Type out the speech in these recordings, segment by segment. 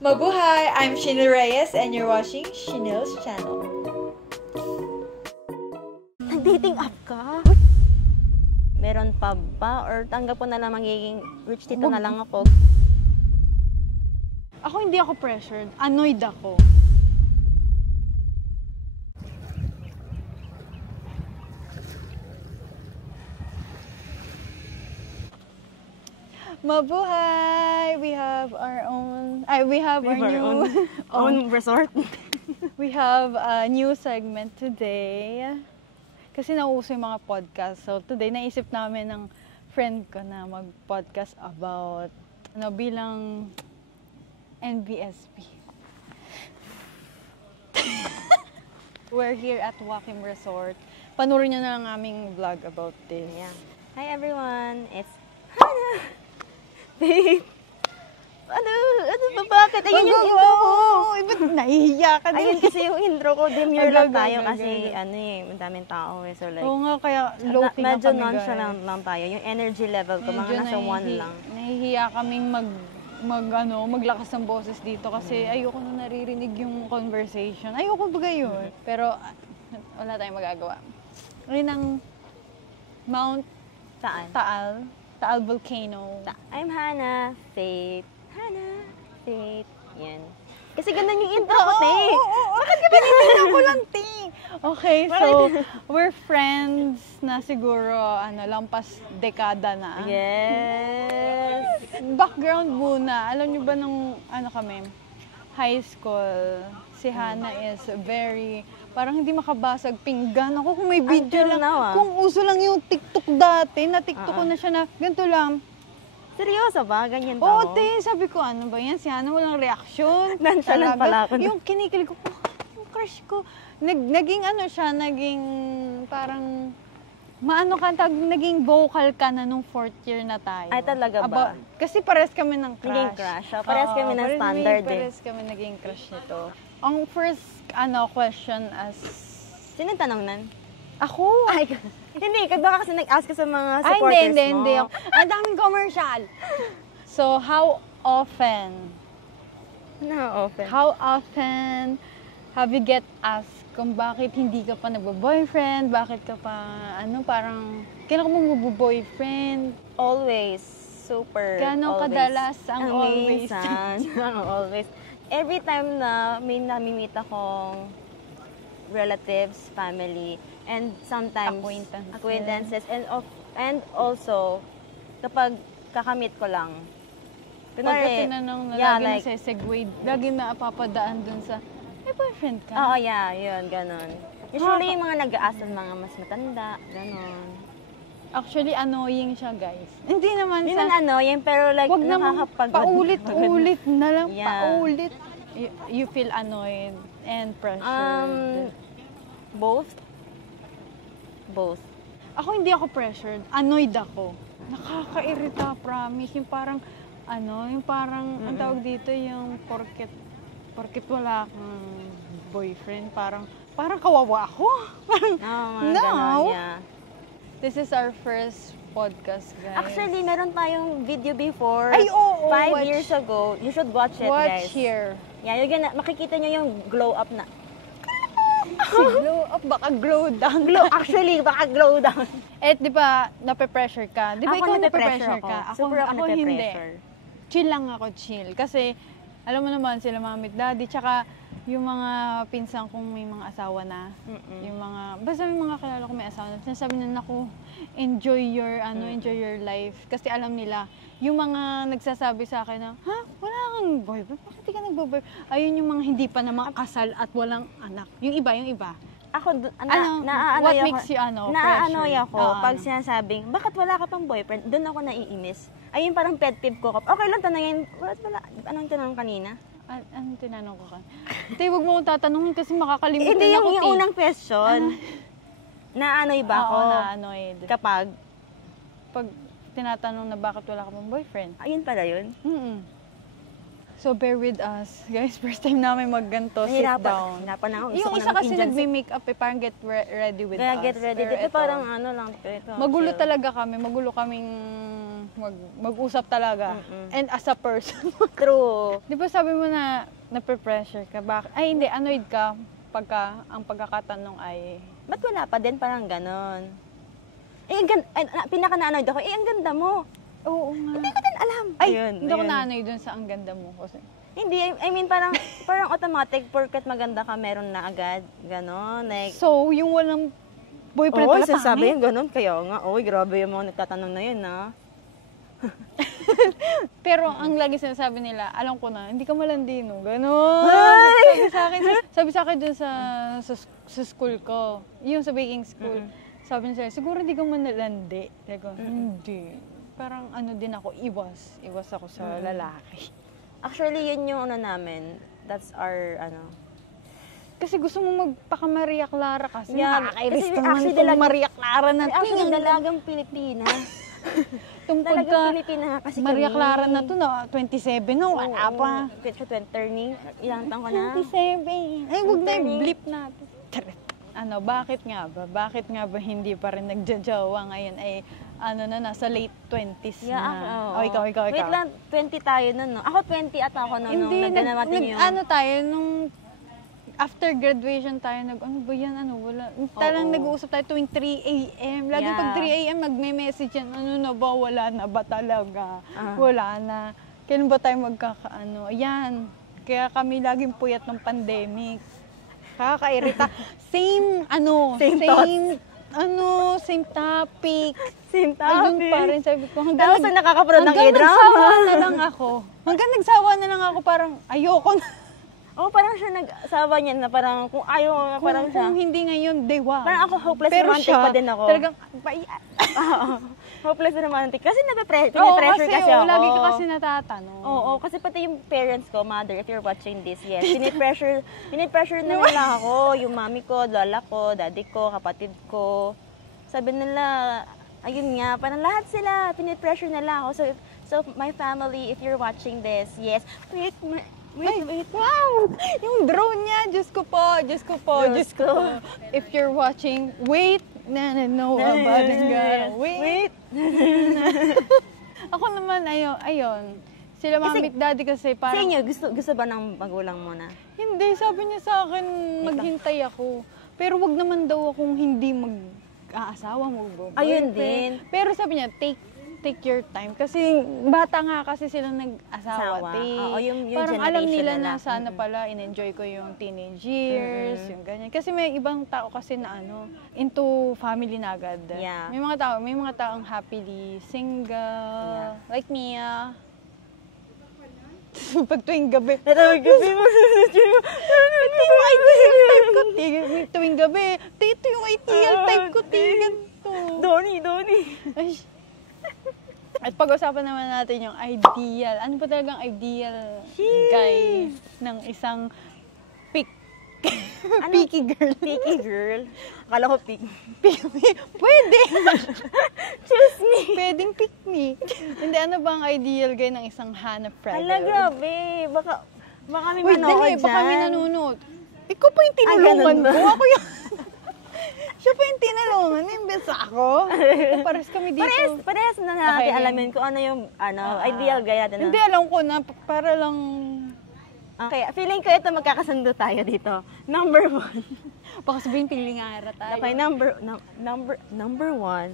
Mabuhay! I'm Shinil Reyes and you're watching Shinil's channel. Nag-dating app ka? Meron pa ba? Or tanggap ko na lang magiging rich tito na lang ako? Ako hindi ako pressured. Annoyed ako. Mabuhay! We have our own... we have our own resort. We have a new segment today. Kasi nauuso yung mga podcast. So today, naisip namin ng friend ko na mag-podcast about bilang NBSP. We're here at Wakim Resort. Panoorin nyo na lang aming vlog about this. Yeah. Hi everyone! It's Hannah! Babe! Ano ba? Bakit? Ayun yung intro ko! Ba't nahihiya ka din? Ayun kasi yung intro ko. Demure lang tayo kasi madaming tao eh. So like, oo nga, kaya low-key na kami. Medyo nonchalant lang tayo. Yung energy level ko, mga nasa 1 lang. Nahihiya kaming maglakas ng boses dito kasi ayoko na naririnig yung conversation. Ayoko ba yun? Pero wala tayong magagawa. Rin ang Mount Taal Volcano. I'm Hannah. Faith. Hannah. Faith. Yan. Kasi ganun yung intro ko, te. Bakit ka pinipinan ko lang, te? Okay, so, we're friends na siguro, lampas dekada na. Yes! Background muna. Alam niyo ba nung, kami, high school, si Hannah is very, parang hindi makabasag pinggan. Ako kung may video lang, kung uso lang yung TikTok dati, na TikTok ko na siya na, ganito lang. Seryoso ba? Ganyan daw? Oo, te, sabi ko, ano ba yan? Si Hannah walang reaksyon. Nonchalant pala ako. Yung kinikilig ko, yung crush ko. Naging parang, naging vocal ka na nung 4th year na tayo. Ay, talaga ba? Kasi pares kami ng crush. Naging crush? Pares kami ng standard eh. Pares kami naging crush nito. Ang first, question as... Sino tanong nan? Ako? Ay, hindi. Baka kasi nag-ask ka sa mga supporters mo. Hindi. Ang daming commercial. So, how often have you get asked kung bakit hindi ka pa nagbo-boyfriend? Bakit ka pa, parang, kailan ka mo magbo-boyfriend? Always. Super. Gano'ng kadalas ang always? Ang always. Every time na may namimit akong relatives, family, and sometimes acquaintances, and also kapag kakamit ko lang. Pagka tinanong na lagi na segue, lagi na papadaan dun sa, may boyfriend ka? Oo, yeah, yun, ganon. Usually yung mga nag-aas ng mga mas matanda, ganon. Actually, annoying siya, guys. Hindi naman annoying, pero like, nakakapagod. Paulit-ulit na lang, paulit. You feel annoyed and pressured? Both. Ako hindi ako pressured. Annoyed ako. Nakakairita, promise. Yung parang, ang tawag dito, yung porket wala kang boyfriend, parang kawawa ako. No. Yeah. This is our first podcast, guys. Actually, meron tayong video before. Ay, oo. 5 years ago. You should watch it, guys. Watch here. Yeah, makikita nyo yung glow up na. Si glow up, baka glow down. Actually, baka glow down. Di ba, nape-pressure ka? Di ba ikaw nape-pressure ka? Super ako hindi. Chill lang ako, chill. Kasi, alam mo naman, sila mami at daddy, tsaka yung mga pinsan kong may mga asawa na, basta may mga kilala ko may asawa na, sinasabi na, naku, enjoy your life. Kasi alam nila, yung mga nagsasabi sa akin na, wala kang boyfriend, bakit di ka nagbo-boyfriend? Ayun yung mga hindi pa naman kasal at walang anak. Yung iba. Ako, what makes you, naaanoy pressure? ako pag sinasabing, bakit wala ka pang boyfriend? Doon ako naiinis. Ayun parang pet peeve ko. Okay lang tanongin, anong tinanong kanina? Anong tinanong ko ka? Hindi, huwag mo akong tatanungin kasi makakalimutan hindi, ako. Yung unang question, naanoy ba ako? Oo, naanoy. Kapag? Pag tinatanong na bakit wala ka pang boyfriend. Ayun pala yun? So, bear with us. Guys, first time namin magganto, sit down. Hirapan ako. Yung isa kasi nagme-makeup parang get ready with us. Get ready. Ito parang lang. Magulo talaga kami. Magulo kaming mag-usap talaga. And as a person. True. Di ba sabi mo na nape-pressure ka? Ay, hindi, annoyed ka pagka ang pagkakatanong ay... Ba't wala pa din? Parang ganon. Pinaka-na-annoyed ako, ang ganda mo. Oo nga. Hindi ko din alam. Ay, Ayun, hindi ako ayun. na-annoyed dun sa ang ganda mo. Kasi, Hindi, I mean parang automatic, porkat maganda ka, meron na agad. Ganon, like... so, yung walang boyfriend Oo, pala sasabi pangit? yung ganon. Kaya nga, grabe yung mga nagtatanong na yun, ha? Pero ang lagi sinasabi nila, alam ko na, hindi ka malandino. Ganon. Sabi sa akin dun sa school ko, yung sa baking school, sabi nila, siguro hindi ka manalandi. Sabi ko, hindi. Parang ano din ako, iwas ako sa lalaki. Actually, yun yung namin. That's our, Kasi gusto mo magpaka-Maria Clara kasi Yeah, nakakairis kasi naman actually itong Maria Clara na actually, dalagang Pilipina. tungkol Dalagang ka. Pilipina nga kasi Maria kami. Clara na to na 27 na, wala pa. Turning, ilang taon ko na? 27. Ay, huwag na Turning. i-blip natin. Bakit nga ba? Bakit nga ba hindi pa rin nagjajawa ngayon ay nasa late 20s Yeah, na? Ikaw. Wait lang, 20 tayo nun, no? Ako 20 ata ako nun, Hindi, nung nagdala natin yung... nung after graduation tayo, ano ba yan, wala. Talang nag-uusap tayo tuwing 3 a.m. Laging pag 3 a.m. magme-message yan, wala na ba talaga? Wala na. Kailan ba tayo magkakaano? Ayan. Kaya kami laging puyat ng pandemic. Kakairita. Same topic. Same Ayun topic. pa rin, sabi ko. Tapos ang nakaka-upload ng hanggang e-drama. nagsawa na lang ako. Hanggang nagsawa na lang ako, parang ayoko na. Parang siya nagsawa niya na parang kung ayaw, parang siya. Kung hindi ngayon, dewa. Parang ako hopeless Pero romantic siya, pa din ako. talagang, Hopeless romantic. Kasi Oo, pinipressure kasi ako. lagi ka kasi natatanong. Oo, kasi pati yung parents ko, mother, if you're watching this, yes, pinipressure na nila ako, yung mami ko, lola ko, daddy ko, kapatid ko. Sabi nila, ayun nga, parang lahat sila, pinipressure nila ako. So my family, if you're watching this, yes, wait. Wow! Yung drone niya, Diyos ko po. If you're watching, wait. No, about it, wait. Ako naman, ayun. Sila mami at daddy kasi Sa parang... inyo, gusto ba ng magulang mo na? Hindi, sabi niya sa akin, maghintay ako. Pero wag naman daw akong hindi mag-aasawa, mag-boyfriend. Ayun din. Pero sabi niya, take your time. Kasi bata nga kasi silang Sawa. nag-asawa. Oo, yung Parang alam generation nila nila. na sana pala in-enjoy ko yung teenage years, yung ganyan. Kasi may ibang tao kasi na into family na agad. Yeah. May mga taong happily single, like Mia. Pag tuwing gabi, Natawag kasi mo. tuwing gabi, ito yung ideal type ko, tingnan to. Donnie. Ay. At pag-usapan naman natin yung ideal. Ano ba talagang ideal guy ng isang picky girl? Picky girl. Akala ko pick. Pwede! Choose me. Pwedeng pick me. Hindi, ano ba ang ideal guy ng isang Hannah Fredel? Hala, grabe. Baka may Wait, manood dali, dyan. baka may nanonood. Ikaw pa yung tinulungan ganun ba? ko. Ako yung... Siya pa yung tinulungan, imbes ako. Pares kami dito. Parehas na natin Okay. alamin kung ano yung ideal guy natin. Hindi, alam ko na, para lang... Okay, feeling ko ito magkakasundo tayo dito. Number 1. Baka sabihin, pilingara tayo. Okay, number 1.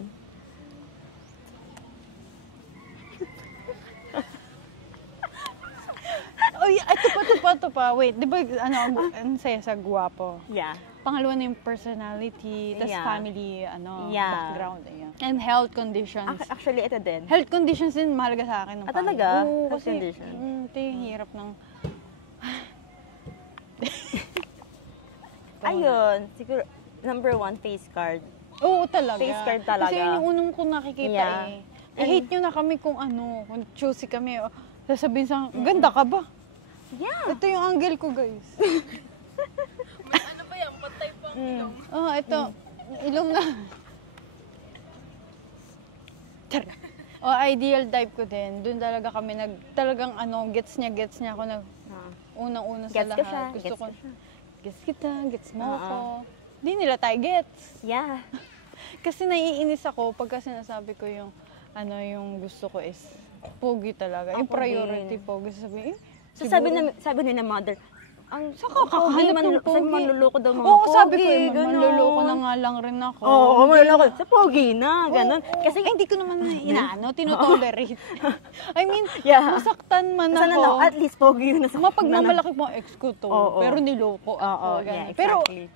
Ay, ito pa. Wait, di ba, ang saya sa guwapo? Yeah. Pangalawa na yung personality, tas Yeah. family, Yeah. background, ayan. And health conditions. Actually, ito din. Health conditions din mahalaga sa akin ng family. Talaga? Oo, Health kasi, condition? ito yung hirap ng... Ayun, siguro, number 1, face card. Oo, talaga. Face card talaga. Kasi yun yung unang ko nakikita Yeah. I-hate nyo na kami kung kung choosy kami. Sasabihin sa ganda ka ba? Yeah. Ito yung angle ko, guys. Ito. Ilong na. Ideal type ko din. Doon talaga kami talagang gets niya ako unang-una sa Gets ko lahat. siya, Gusto gets ko, ko siya. gets kita, gets mo ako. Di nila tayo gets. Yeah. Kasi naiinis ako pagka sinasabi ko yung, yung gusto ko is pogi talaga. Yung Ako priority din. pogi. Sabi, So sabi ni na mother, ang kakahanap ng pogi. manluloko daw mga Oo, pogi. sabi ko, ganun. manluloko na nga lang rin ako. Oo, manluloko. Sa pogi na, ganun. Kasi hindi ko naman tinotolerate. I mean, Yeah. masaktan man Sana ako. at least pogi yun. Mapagmamalaki po ang ex ko to. Oo. Pero niloko ako. Oo, ganun. yeah, Pero, exactly.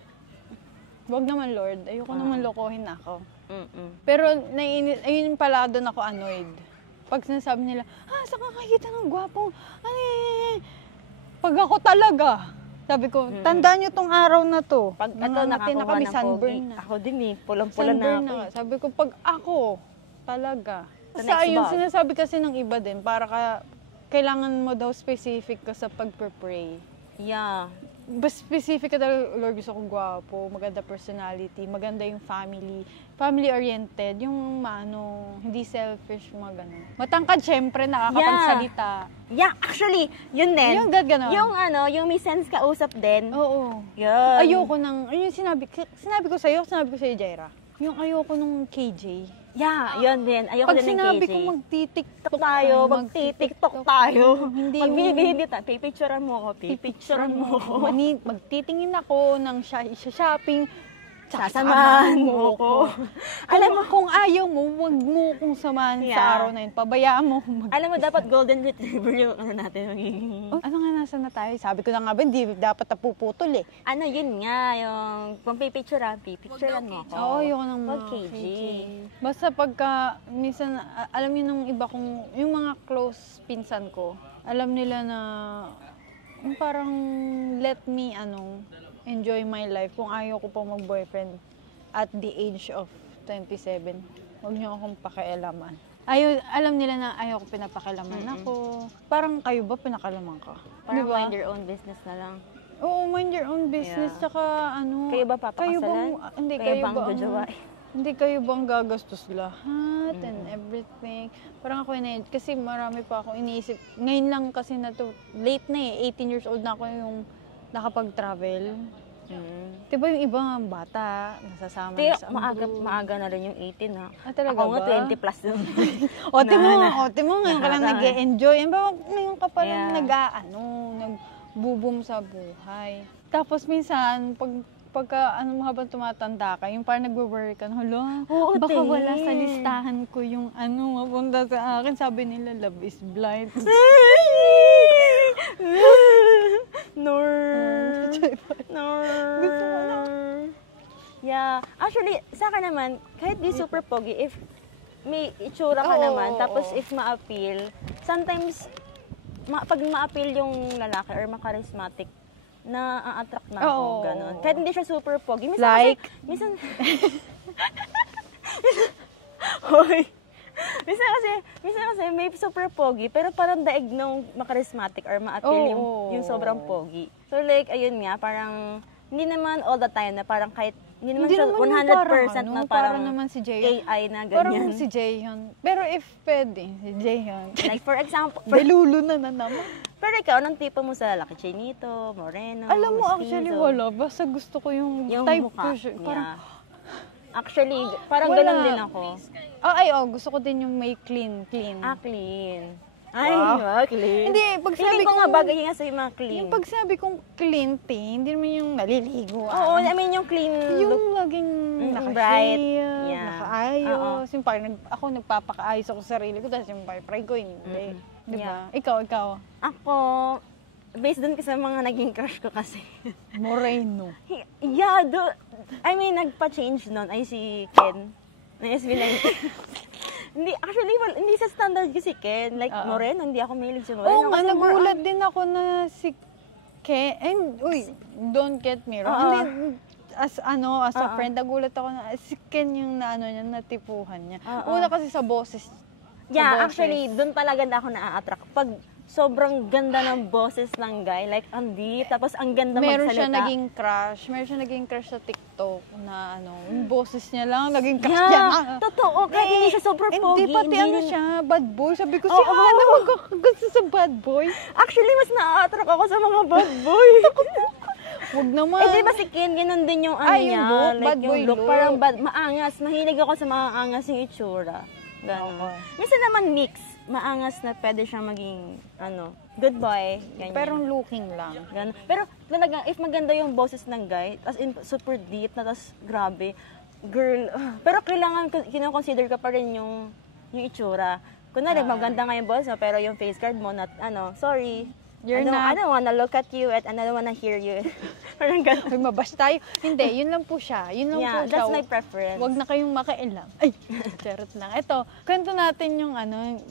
wag naman Lord. Ayoko naman lokohin ako. Mm-mm. Pero, ayun pala doon ako annoyed. Pag sinasabi nila, saan ka kakita ng gwapong, pag ako talaga, sabi ko, tandaan nyo tong araw na to. Pag ito Nangangati nakakuha ng sunburn pogi, na. ako din pulang-pula na Sunburn ako. na. Sabi ko, pag ako, talaga. Sa Sa next yung bar. sinasabi kasi ng iba din, kailangan mo daw specific ka sa pagpe-pray. Yeah. Specific ka talaga, Lord, gusto ko gwapo, maganda personality, maganda yung family-oriented, yung hindi selfish, mga ganun. Matangkad, syempre, nakakapagsalita. Yeah, actually, yun din. Yung gano'n. Yung may sense kausap din. Oo. Yun. Ayoko yung sinabi ko sa'yo, Jaira. Yung ayoko nung KJ. Yeah, yun din. Ayoko Pag din ng sinabi KJ. ko magtitiktok tayo, magtitiktok tayo. Hindi Magbibihindi tayo. Pipicturean mo ako. Pipicturean mo ako. Magtitingin ako ng shopping. Sasamahan mo ako. Alam mo, kung ayaw mo, wag mo kung samahan sa Yeah. araw na yun. Pabayaan mo. Alam mo, dapat golden retriever yung natin magiging. Ano nga nasa na tayo? Sabi ko na nga ba, hindi dapat napuputol eh. Yun nga, yung kung pipicturean mo ako. Oo, ayoko nang Wag KJ. Basta pagka, minsan, alam niyo nung iba kong, yung mga close pinsan ko, alam nila na, yung parang let me, enjoy my life. Kung ayaw ko pa mag-boyfriend at the age of 27, huwag niyo akong pakialaman. Alam nila na ayaw ko pinapakialaman ako. Parang kayo ba pinakalaman ka? Parang Diba? mind your own business na lang. Oo, mind your own business. Yeah. Tsaka Kayo ba papakasalan? Hindi, Kayo bang jojowain? Hindi kayo bang gagastos lahat and everything? Parang ako kasi marami pa ako iniisip. Ngayon lang kasi late na 18 years old na ako yung nakapag-travel. Diba yung ibang bata, nasasama na sa maaga na rin yung 18 ha. Talaga Ako nga ba? 20 plus nun. Ote mo, ngayon ka lang nag-e-enjoy. Ngayon ka pa lang Yeah. nag-boom sa buhay. Tapos minsan, pagka habang tumatanda ka, yung parang nagwo-worry ka, Oo, baka te. wala sa listahan ko yung mapunta sa akin. Sabi nila, love is blind. Gusto mo na. Yeah. Actually, sa akin naman, kahit di super pogi, if may itsura ka Oo, naman, tapos oo. if ma-appeal, sometimes, pag ma-appeal yung lalaki or makarismatic, na-attract na ako, Oo. gano'n. Kahit hindi siya super pogi. Like? Minsan, hoy. Minsan kasi may super pogi, pero parang daig nung makarismatic or ma-appeal yung sobrang pogi. So like, ayun nga, parang, hindi naman all the time na parang kahit, hindi naman siya 100% na parang naman si Jaehyun. AI na Parang ganyan. si Jaehyun. Pero if pwede, si Jaehyun. Like for example, Delulo na naman. pero ikaw, anong tipo mo sa lalaki? Chinito, moreno, Alam mo, mestizo? actually wala. Basta gusto ko yung type mukha ko siya. niya. Parang, Actually, parang Wala. ganun din ako. gusto ko din yung may clean. Clean. Ay, Wow. clean. Hindi, pag Feeling sabi ko nga kong- bagay nga sa mga clean. Yung pag sabi kong clean, hindi naman yung naliligo. Oo, I mean yung clean look. Yung laging bright. naka-shave, Yeah. nakaayos. Yung parang ako nagpapakaayos ako sa sarili ko, tapos yung pray ko, hindi. Di ba? Ikaw. Ako, based dun sa mga naging crush ko kasi. Moreno. Yeah, nagpa-change nun ay si Ken. Na SB19. Hindi, actually, hindi sa standard ko si Ken. Like, moreno, hindi ako mahilig sa moreno. Oo nga, Kasi nagulat din ako na si don't get me wrong. Hindi, as a friend, nagulat ako na si Ken yung niya, natipuhan niya. Una kasi sa boses. Yeah, actually, doon talaga na ako na-attract. Pag sobrang ganda ng boses ng guy, like, tapos ang ganda Meron magsalita. Meron siya naging crush sa TikTok na yung boses niya lang, naging crush Yeah, niya. totoo. Kahit hindi siya sobrang pogi. Hindi, pati hindi siya, bad boy. Sabi ko, si Oo. Hana magkakagusto sa bad boy. Actually, mas na-attract ako sa mga bad boy. Huwag naman. Di ba si Ken, ganun din yung Yung niya, look, like bad boy yung look. look. Parang maangas. Mahilig ako sa mga angas yung itsura. Ganon. Okay. Minsan naman mix. Maangas na pwede siyang maging, good boy. Ganyan. Pero looking lang. Ganon. Pero talaga, if maganda yung boses ng guy, as in super deep na, tas grabe, girl, pero kailangan, kinoconsider ka pa rin yung itsura. Kunwari, maganda nga yung boses mo, pero yung face card mo, sorry. You're I not... don't wanna look at you and I don't wanna hear you. Parang gano'n. Uy, mabash tayo. Hindi, yun lang po siya. Yun lang po siya. That's my preference. Wag na kayong makialam. Ay, charot lang. Ito, kwento natin yung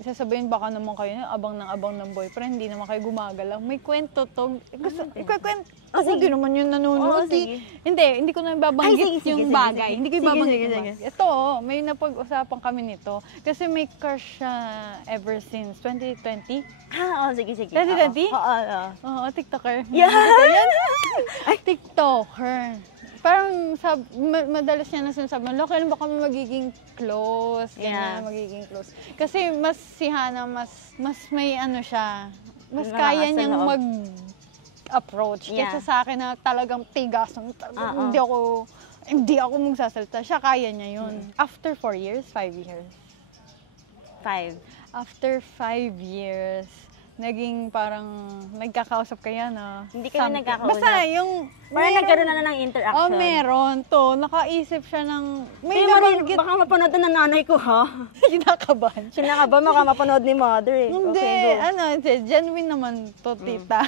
sasabihin baka naman kayo, abang ng boyfriend, hindi naman kayo gumagalaw. May kwento to. Gusto, ikukwento. Hindi naman yun nanonood. Hindi ko na ibabanggit yung bagay. Hindi ko ibabanggit yung bagay. Ito, may napag-usapan kami nito. Kasi may crush siya ever since 2020. Sige. 2020? Oo. TikToker. Yeah. Ay, TikToker. Parang madalas niya na sinasabi, kailan ba kami magiging close? Ganyan, magiging close. Kasi mas si Hana, mas may siya. Mas kaya niyang mag-approach. Kaysa sa akin na talagang tigas. Hindi ako magsasalita. Siya kaya niya yun. After 4 years, 5 years? 5. After 5 years, naging parang nagkakausap kaya na. Hindi kayo nagkakausap. Basta yung... Parang nagkaroon na ng interaction. Meron to. Nakaisip siya ng... May nabanggit. Baka mapanood na ng nanay ko, ha? Kinakabahan. Kinakabahan, baka mapanood ni mother, eh. Hindi, Okay, genuine naman to, tita.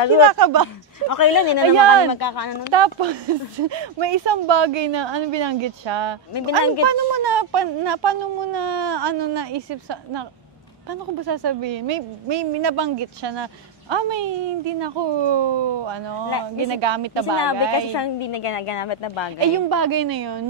Lagot. Kinakabahan. Okay lang, hindi na naman kami magkakaano nun. Tapos, may isang bagay na, binanggit siya. May binanggit. Paano mo naisip paano ko ba sasabihin? May nabanggit siya na, hindi na ako, ginagamit na bagay. Sinabi kasi siyang hindi na ginagamit na bagay. Yung bagay na yun,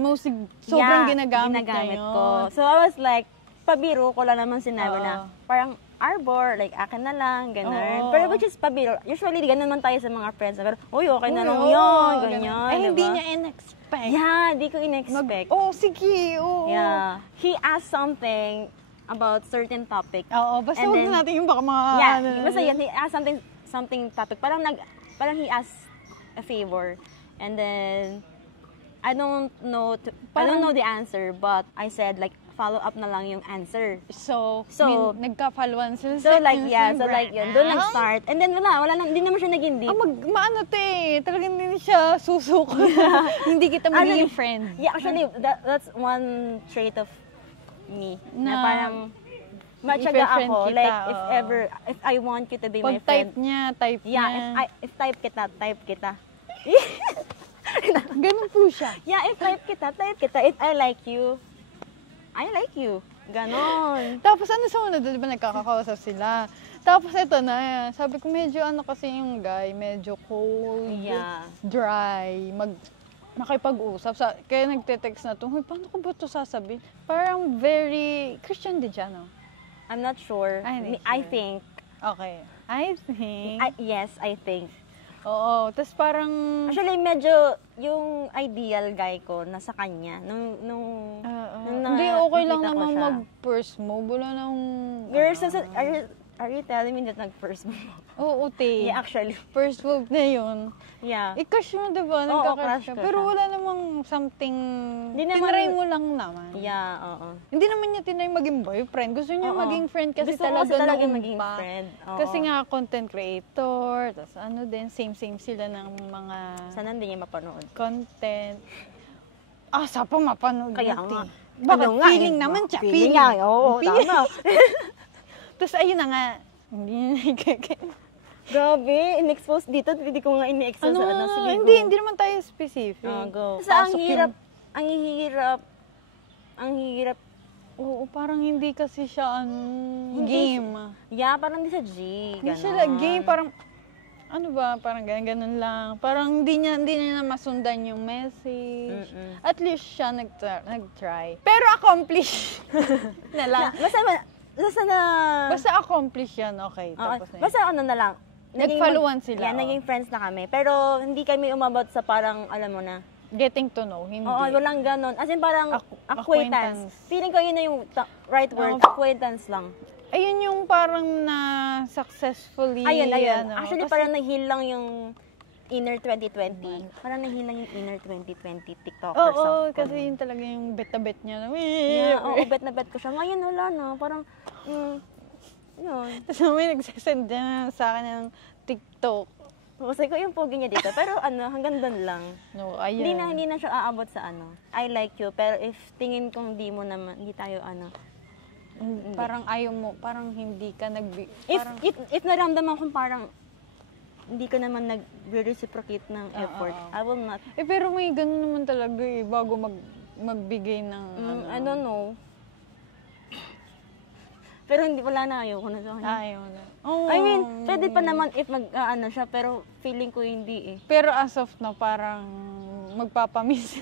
sobrang ginagamit ko. So, I was like, pabiro ko lang naman sinabi na, parang, arbor, like, akin na lang, gano'n. Pero which is pabiro. Usually, gano'n man tayo sa mga friends. Pero, okay na lang yun, ganyan. Hindi niya in-expect. Yeah, hindi ko in-expect. Sige, oo. Yeah. He asked something about certain topic. Basta huwag na natin yung baka mga... Basta yan, he asked something topic. Parang he asked a favor. And then, I don't know the answer, but I said, like, follow up na lang yung answer. So nagka-follow-on sila. So like yun, doon nag-start. And then hindi naman siya naging deep. Talagang hindi siya susuko. Hindi kita magiging friend. Yeah, actually, that's one trait of me. Na parang, matyaga ako. Like, if I want you to be my friend. Type niya. Yeah, if type kita. Ganun po siya. Yeah, if type kita. If I like you, I like you. Ganon. Tapos sumunod, di ba nagkakausap sila? Tapos ito na, sabi ko medyo kasi yung guy, medyo cold, dry, makipag-usap. Kaya nagte-text na to, paano ko ba ito sasabihin? Parang very Christian din siya, no? I'm not sure. I think. Okay. Yes, I think. Oo, tapos parang... Actually, medyo yung ideal guy ko nasa kanya. Hindi, okay lang naman mag-first move. Wala nang... Girls, are you telling me that nag-first move? Oo, Yeah, actually. First move na yun. Yeah. I-crush mo, diba? Nagka-crush ka. Pero wala namang something... Tinry mo lang naman. Yeah, oo. Hindi naman niya tinry maging boyfriend. Gusto niya maging friend kasi gusto talaga maging friend. Kasi nga, content creator. Tapos same sila ng mga... Sana hindi niya mapanood. Content. Sa pa mapanood. Kaya nga. Bakit? Feeling naman siya. Feeling nga. Oo, tama. Tapos ayun na nga. Hindi na Grabe, in-expose dito. Hindi ko nga in-expose sa Sige, hindi naman tayo specific. Go. Sa ang hirap. Oo, parang hindi kasi siya game. Yeah, parang hindi siya G. Hindi siya game, parang parang ganun lang. Parang hindi niya na masundan yung message. At least siya nag-try. Pero accomplish na lang. Basta accomplish yan, okay. Tapos basta na lang. Nag-follow-on sila. Yeah, naging friends na kami. Pero hindi kami umabot sa parang, alam mo na. Getting to know, hindi. Oo, walang ganon. As in parang acquaintance. Feeling ko yun na yung right word. Acquaintance lang. Ayun yung parang na successfully. Ayun. Actually, parang nag-heal lang yung inner 2020. Parang nahilang yung inner 2020 TikTokers. Oo, kasi yun talaga yung bet-na-bet niya. Yeah, oo, bet na bet ko siya. Ngayon wala na. Parang, yun. Tapos may nagsasend niya sa akin ng TikTok. Kasi ko yung pogi niya dito. Pero hanggang doon lang. No, ayun. Hindi na siya aabot sa I like you. Pero if tingin kong di mo naman, hindi tayo hindi. Parang ayaw mo, parang hindi ka If naramdaman kong parang hindi ka naman nag-reciprocate ng effort, I will not. Pero may ganun naman talaga bago magbigay ng I don't know. Pero wala na, ayoko na sa kanya. Ayaw na. Oh, I mean, pwede pa naman if siya, pero feeling ko hindi eh. Pero as of now, parang magpapamiss.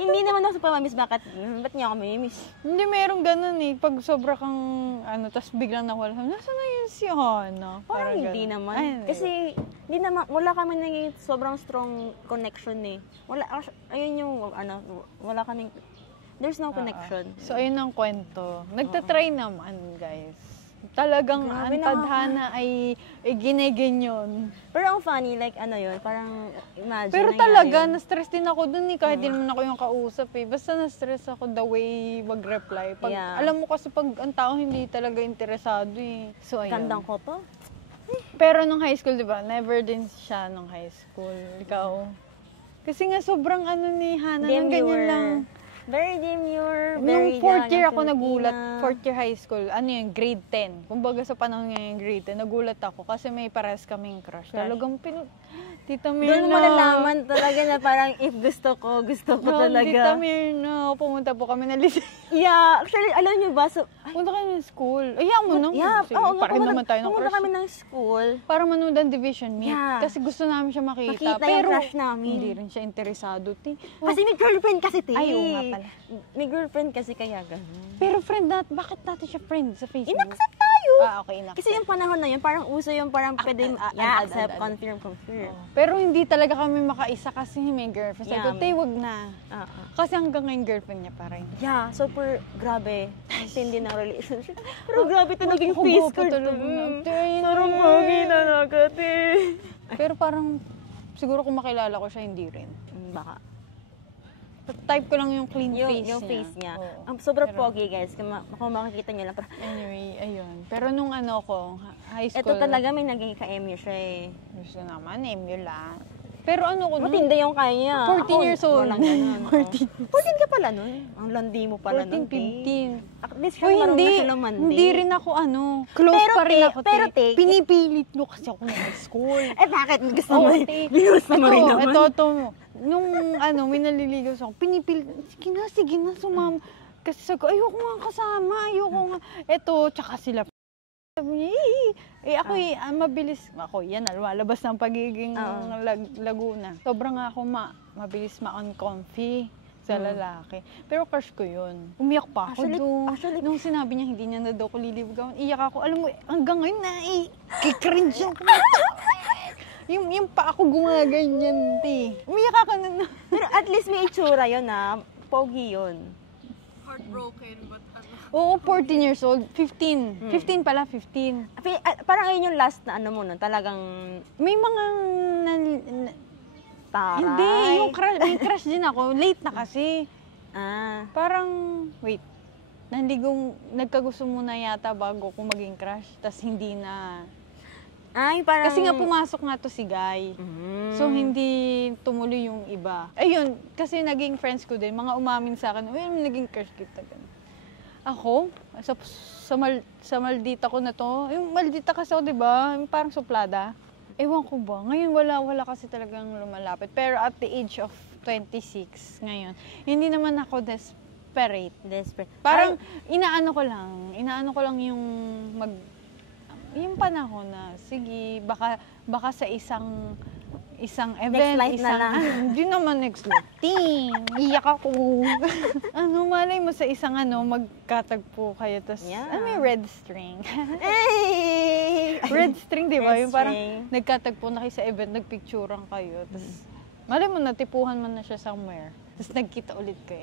Hindi naman ako sa pamamiss, ba't niya ako mamimiss? Hindi, merong ganun eh. Pag sobra kang, tas biglang nawala, nasa na yun si Hana? Parang hindi ganun. naman. Ay, Kasi, hindi naman, wala kami naging sobrang strong connection eh. Ayun yung, wala kaming, there's no connection. So, ayun ang kwento. Nagtatry naman, guys. Talagang ang tadhana ay giniganyon. Pero ang funny, like yun, parang imagine. Pero talaga, na-stress din ako dun eh. Kahit di naman ako yung kausap eh. Basta na-stress ako the way mag-reply. Alam mo kasi pag ang tao hindi talaga interesado eh. So, ayun. Gandang ko to. Pero nung high school, di ba? Never din siya nung high school. Ikaw? Kasi nga sobrang ni Hana, nang ganyan lang. Very demure. Nung fourth year ako nagulat, fourth year high school, grade 10. Kumbaga sa panahon ngayon grade 10, nagulat ako kasi may pares kaming crush. Talagang Tita Mirna. Doon mo malalaman talaga na parang if gusto ko talaga. Tita Mirna, pumunta po kami na Lizzie. Yeah, actually, alam niyo ba, punta kami ng school. Ayaw mo nang. Yeah, pareho naman tayo ng crush. Pumunta kami ng school. Para manood ng division meet. Yeah. Kasi gusto namin siya makita. Makita yung crush namin. Hindi rin siya interesado. Kasi may girlfriend kasi, Ay, oo nga pala. May girlfriend kasi kaya ganun. Pero bakit natin siya friend sa Facebook? Inaccept tayo! Okay, inaccept. Kasi yung panahon na yun, parang uso yung parang pwede accept, confirm. Pero hindi talaga kami makaisa kasi may girlfriend. Sabi ko, wag na. Kasi hanggang ngayon girlfriend niya pa rin. Yeah, super grabe. Hindi ng relationship. Pero grabe ito naging face card. Sarang pogi na nagati. Pero parang, siguro kung makilala ko siya, hindi rin. Baka. Type ko lang yung clean face niya. Yung face niya. Ang sobrang pogi, guys. Kung makikita niyo lang. Anyway, ayun. Pero nung ko, high school. Ito talaga may naging ka-MU siya eh. Gusto naman, MU lang. Pero matindi yung kanya. 14 years old. 14 ka pala nun? Ang landi mo pala nun. 14, 15. At least siya marunong na siya lumandi. Hindi rin ako close pa rin ako. Pero pinipilit nyo kasi ako ng high school. Bakit? Gusto mo rin naman. Ito. Nung may naliligaw sa ako, pinipilit, sige na, sumama. Kasi sabi ko, ayoko nga kasama, ayoko nga. Ito, tsaka sila. Sabi niya, ako mabilis. Ako, yan, lumalabas ng pagiging Laguna. Sobrang ako mabilis ma-uncomfy sa lalaki. Pero crush ko yun. Umiyak pa ako doon. Nung sinabi niya, hindi niya na daw ko liligawan, iyak ako. Alam mo, hanggang ngayon kikringe ako. Yung pa ako gumaganyan, umiyak ako na. Pero at least may itsura yun pogi yun. Heartbroken, but Oo, 14 years old. 15. 15 pala, 15. Parang ayun yung last na mo nun, talagang may mga taray. Hindi, may crush din ako. Late na kasi. Parang, wait. Nagkagusto muna yata bago ko maging crush. Tapos hindi na. Parang kasi nga pumasok nga to si Guy. So hindi tumuloy yung iba. Ayun, kasi naging friends ko din. Mga umamin sa akin, naging crush kita. Ako, sa Maldita ko na to. Yung Maldita kasi ako, diba? Yung parang suplada. Ewan ko ba? Ngayon wala kasi talagang lumalapit. Pero at the age of 26 ngayon, hindi naman ako desperate. Parang inaano ko lang yung yung panahon na, sige, baka sa isang event, next life na lang. Hindi naman next life. Iyak ako. Malay mo sa isang magkatagpo kayo, tapos, may red string. Red string, di ba? Yung parang nagkatagpo na kayo sa event, nagpicturean kayo, tapos, malay mo, natipuhan mo na siya somewhere. Tapos nagkita ulit kayo.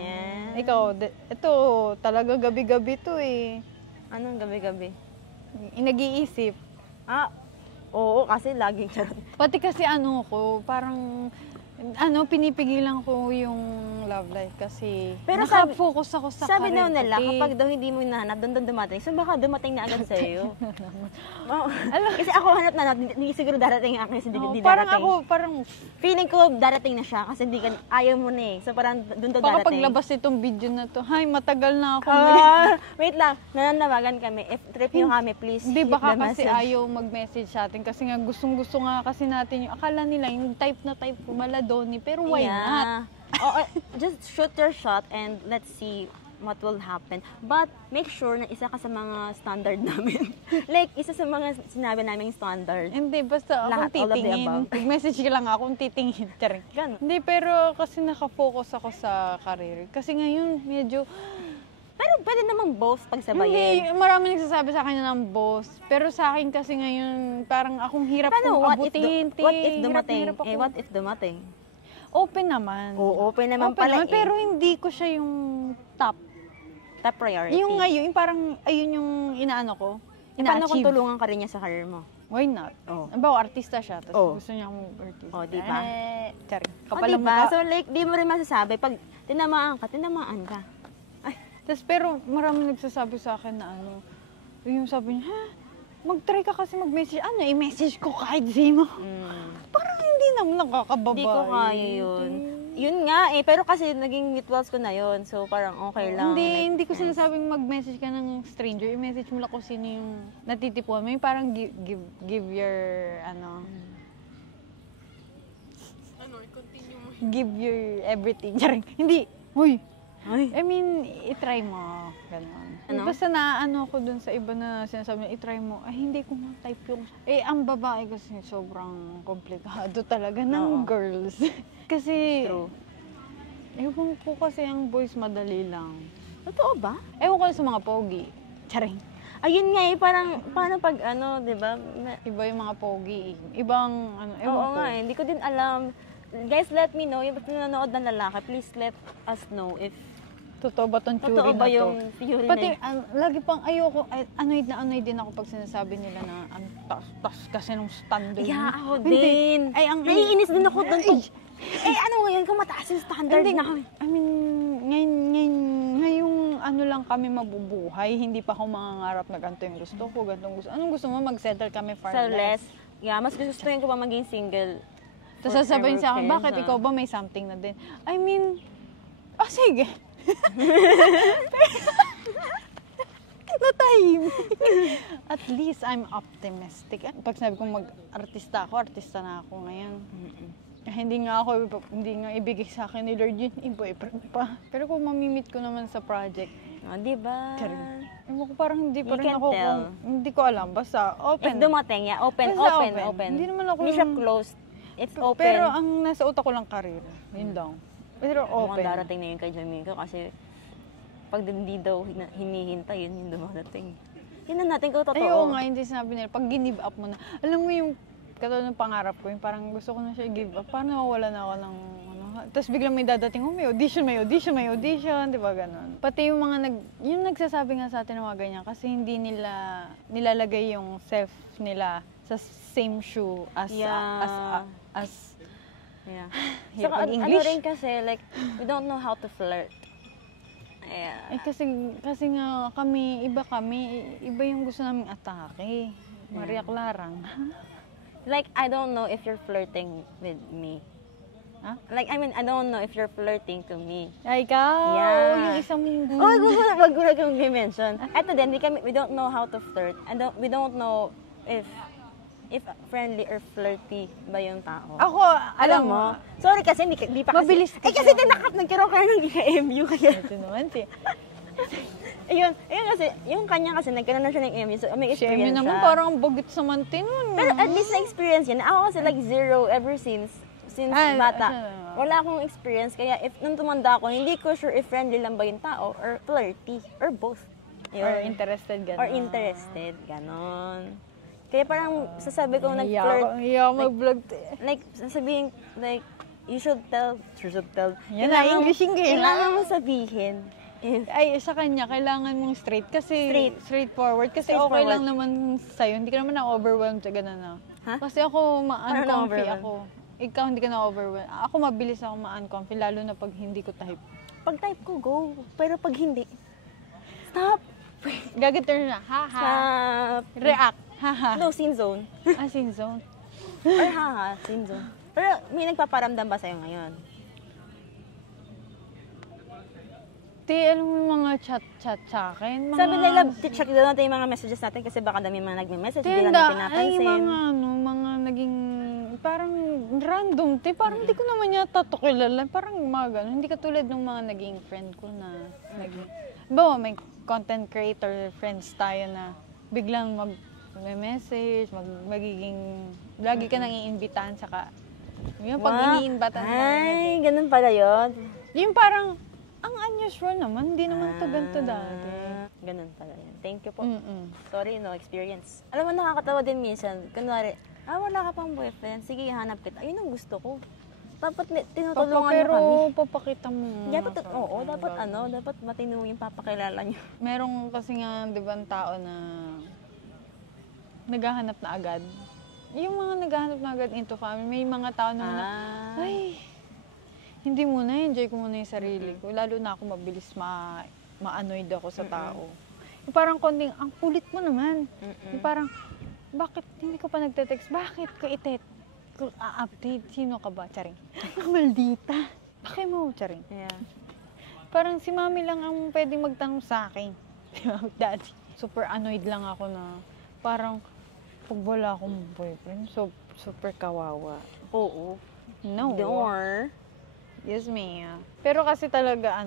Yan. Ikaw, ito, talaga gabi-gabi to eh. Anong gabi-gabi? Nag-iisip. Oo, kasi laging charot. Pati kasi parang, pinipigilan ko yung love life kasi Pero nakafocus ako sa Sabi daw career nila, ko, kapag daw hindi mo hinahanap, doon dumating. So baka dumating na agad sa'yo. Oh, kasi ako hanap na, hindi siguro darating ako kasi hindi parang darating. parang Feeling ko darating na siya kasi ayaw mo na eh. So parang doon daw baka darating. paglabas itong video na to, hay, matagal na ako. Wait lang, nananawagan kami. If trip nyo kami, please Hindi, hit baka the kasi message. ayaw mag-message sa atin kasi nga gustong-gusto nga kasi natin yung akala nila yung type na type ko maladoni pero why not? Just shoot your shot and let's see what will happen. But make sure na isa ka sa mga standard namin. Like, isa sa mga sinabi naming standard. Hindi, basta Lahat, akong all of the titingin. above. Mag-message ka lang ako kung titingin. Charing. Ganun. Hindi, pero kasi nakafocus ako sa career. Kasi ngayon, medyo... Pero pwede namang both Hindi, pagsabayin. marami nagsasabi sa akin na ng boss. Pero sa akin kasi ngayon, parang akong hirap Paano? kong abutin. What if dumating? Hirap ako. What if dumating? Open naman. Oo, open naman Open pala naman, pero hindi ko siya yung top. Top priority. Yung ngayon, yung parang, ayun yung inaano ko. Paano kung Ina-achieve. tulungan ka rin niya sa career mo? Why not? Oh. Bawa, artista siya, tapos Oh. gusto niya akong artista. Oh, di ba? Charing. Kapal Kapal ang mukha. So like, di mo rin masasabi, pag tinamaan ka. Ay, Tapos pero marami nagsasabi sa akin na yung sabi niya, mag-try ka kasi mag-message. I-message ko kahit sino. Parang hindi naman nakakababae. Hindi ko kaya yun. Yun nga eh, pero kasi naging mutuals ko na yun. So parang okay lang. Hindi ko sinasabing mag-message ka ng stranger. I-message mo lang kung sino yung natitipuan mo. Yung parang give your, Continue mo. give your everything. Charing. Hindi. Huy. Ay. I mean, i-try mo. Ganon. Ano? Basta naano ko dun sa iba na sinasabi na i-try mo, ay hindi ko ma-type yung... ang babae kasi sobrang komplikado talaga ng Oo. girls. Kasi, True. ewan ko kasi ang boys madali lang. Totoo ba? Ewan ko sa mga pogi. Charing. Ayun nga eh, parang, paano pag di ba? Iba yung mga pogi. Ibang, ewan Oo ko. nga eh, hindi ko din alam. Guys, let me know, yung nanonood ng lalaki, please let us know if Totoo ba tong theory totoo na ba to? yung theory Pati, na lagi pang ayoko, annoyed na annoyed din ako pag sinasabi nila na ang tas kasi nung standard. Yeah, ako Hindi. din. Ay, ang naiinis din ako doon. Ano ngayon, kung mataas yung standard Hindi, na kami. I mean, ngayong lang kami mabubuhay, hindi pa ako mangangarap na ganito yung gusto ko, ganito gusto. Anong gusto mo? Mag-settle kami for So less. Yeah, mas gustuhin ko pa maging single. Tapos sasabihin sa akin, forever, bakit kaysa- ikaw ba may something na din? I mean, sige. Natahimik. At least I'm optimistic. Pag sabi kong mag-artista ako, artista na ako ngayon. Hindi nga ibigay sa akin ni Lord yun, boyfriend pa. Pero kung mamimit ko naman sa project, Oh, di ba? ewan ko parang hindi pa You rin can ako, tell. hindi ko alam, basta If open. dumating, yeah, open. Basta open. Hindi naman ako Hindi siya yung- closed. It's open. Pero ang nasa utak ko lang career, yun lang. Pero Mukhang open. darating na yun kay Jamaica kasi pag hindi daw hinihintay, yun yung dumarating. Yun na natin kung totoo. Ay, oo nga, hindi sinabi nila. Pag give up mo na, alam mo yung katulad ng pangarap ko, yung parang gusto ko na siya i-give up. Paano mawala na ako ng, tapos biglang may dadating, may audition, di ba ganon? Pati yung mga yung nagsasabi nga sa atin ng mga ganyan, kasi hindi nila nilalagay yung self nila sa same shoe as, Yeah. Yeah. Hirap Saka, mag-English. rin kasi, like, we don't know how to flirt. Yeah. Kasi nga iba yung gusto naming atake. Maria Clarang. Like, I don't know if you're flirting with me. Huh? Like, I mean, I don't know if you're flirting to me. Ay, ikaw! Yeah. Yung isang... Wag ko na kang mention. Eto din, we don't know how to flirt. We don't know if friendly or flirty ba yung tao. Ako, Alam mo? Sorry kasi, hindi pa kasi. Mabilis kasi nagkaroon ka ng MU kaya. Ito naman, Ayun kasi, yung kanya kasi nagkaroon na siya ng MU, so may Siya experience naman siya. parang bagit sa mantin nun. Pero at least na-experience yan. Ako kasi like zero ever since bata. Wala akong experience, kaya nung tumanda ako, hindi ko sure if friendly lang ba yung tao or flirty or both. Yun. Or interested, gano'n. Or interested, ganon. Kaya parang sasabi ko nag-flirt. Iya ako mag-vlog. Like, sasabihin, like, you should tell. Yan na, Englishing game. Kailangan mo sabihin. Ay, sa kanya, kailangan mong straight. Kasi, straightforward. Kasi okay Straightforward. lang naman sa'yo. Hindi ka naman na-overwhelmed sa gano'n na. Ha? Kasi ako ma-uncomfy na-overwhelm? ako. Ikaw hindi ka na-overwhelm. Ako mabilis ako ma-uncomfy, lalo na pag hindi ko type. Pag type ko, go. Pero pag hindi, stop. Gagaturn na, haha. Stop. React, haha. No, scene zone. Sin zone. Or haha, scene zone. Pero may nagpaparamdam ba sa'yo ngayon? Alam mo yung mga chat-chat sa akin. Mga... Sabi nila, check doon natin yung mga messages natin kasi baka dami mga nagme-message, hindi lang natin Ay, pinapansin. mga naging, parang random, parang hindi ko naman yata to kilala. Parang mga ganun. Hindi katulad ng mga naging friend ko na naging, bawa may content creator friends tayo na biglang mag-message, magiging, lagi ka nang iimbitahan, saka, yung pag iniimbatan. Ay, ganun pala yun. Yung parang, ang unusual naman, hindi naman to ganito dati. Ganun pala yun. Thank you po. Mm-mm. Sorry, no experience. Alam mo, nakakatawa din minsan. Kunwari, wala ka pang boyfriend. Sige, hanap kita. Ayun ang gusto ko. Dapat tinutulungan niyo Pero kami. papakita mo. Dapat, sa oo, akin, dapat bago. dapat matino yung papakilala niyo. Merong kasi nga, di ba, ang tao na naghahanap na agad. Yung mga naghahanap na agad into family, may mga tao na, ay, hindi muna, enjoy ko muna yung sarili ko. Lalo na ako mabilis ma-annoyed ako sa tao. Yung parang konting, ang kulit mo naman. Yung parang, bakit hindi ko pa nagte-text? Bakit ko update? Sino ka ba? Charing. Maldita. Bakit mo? Charing. Yeah. Parang si mami lang ang pwedeng magtanong sa akin. Si mami, daddy. Super annoyed lang ako na parang pag wala akong boyfriend, so super kawawa. Oo. No. Door. Yes, ma'am. Pero kasi talaga,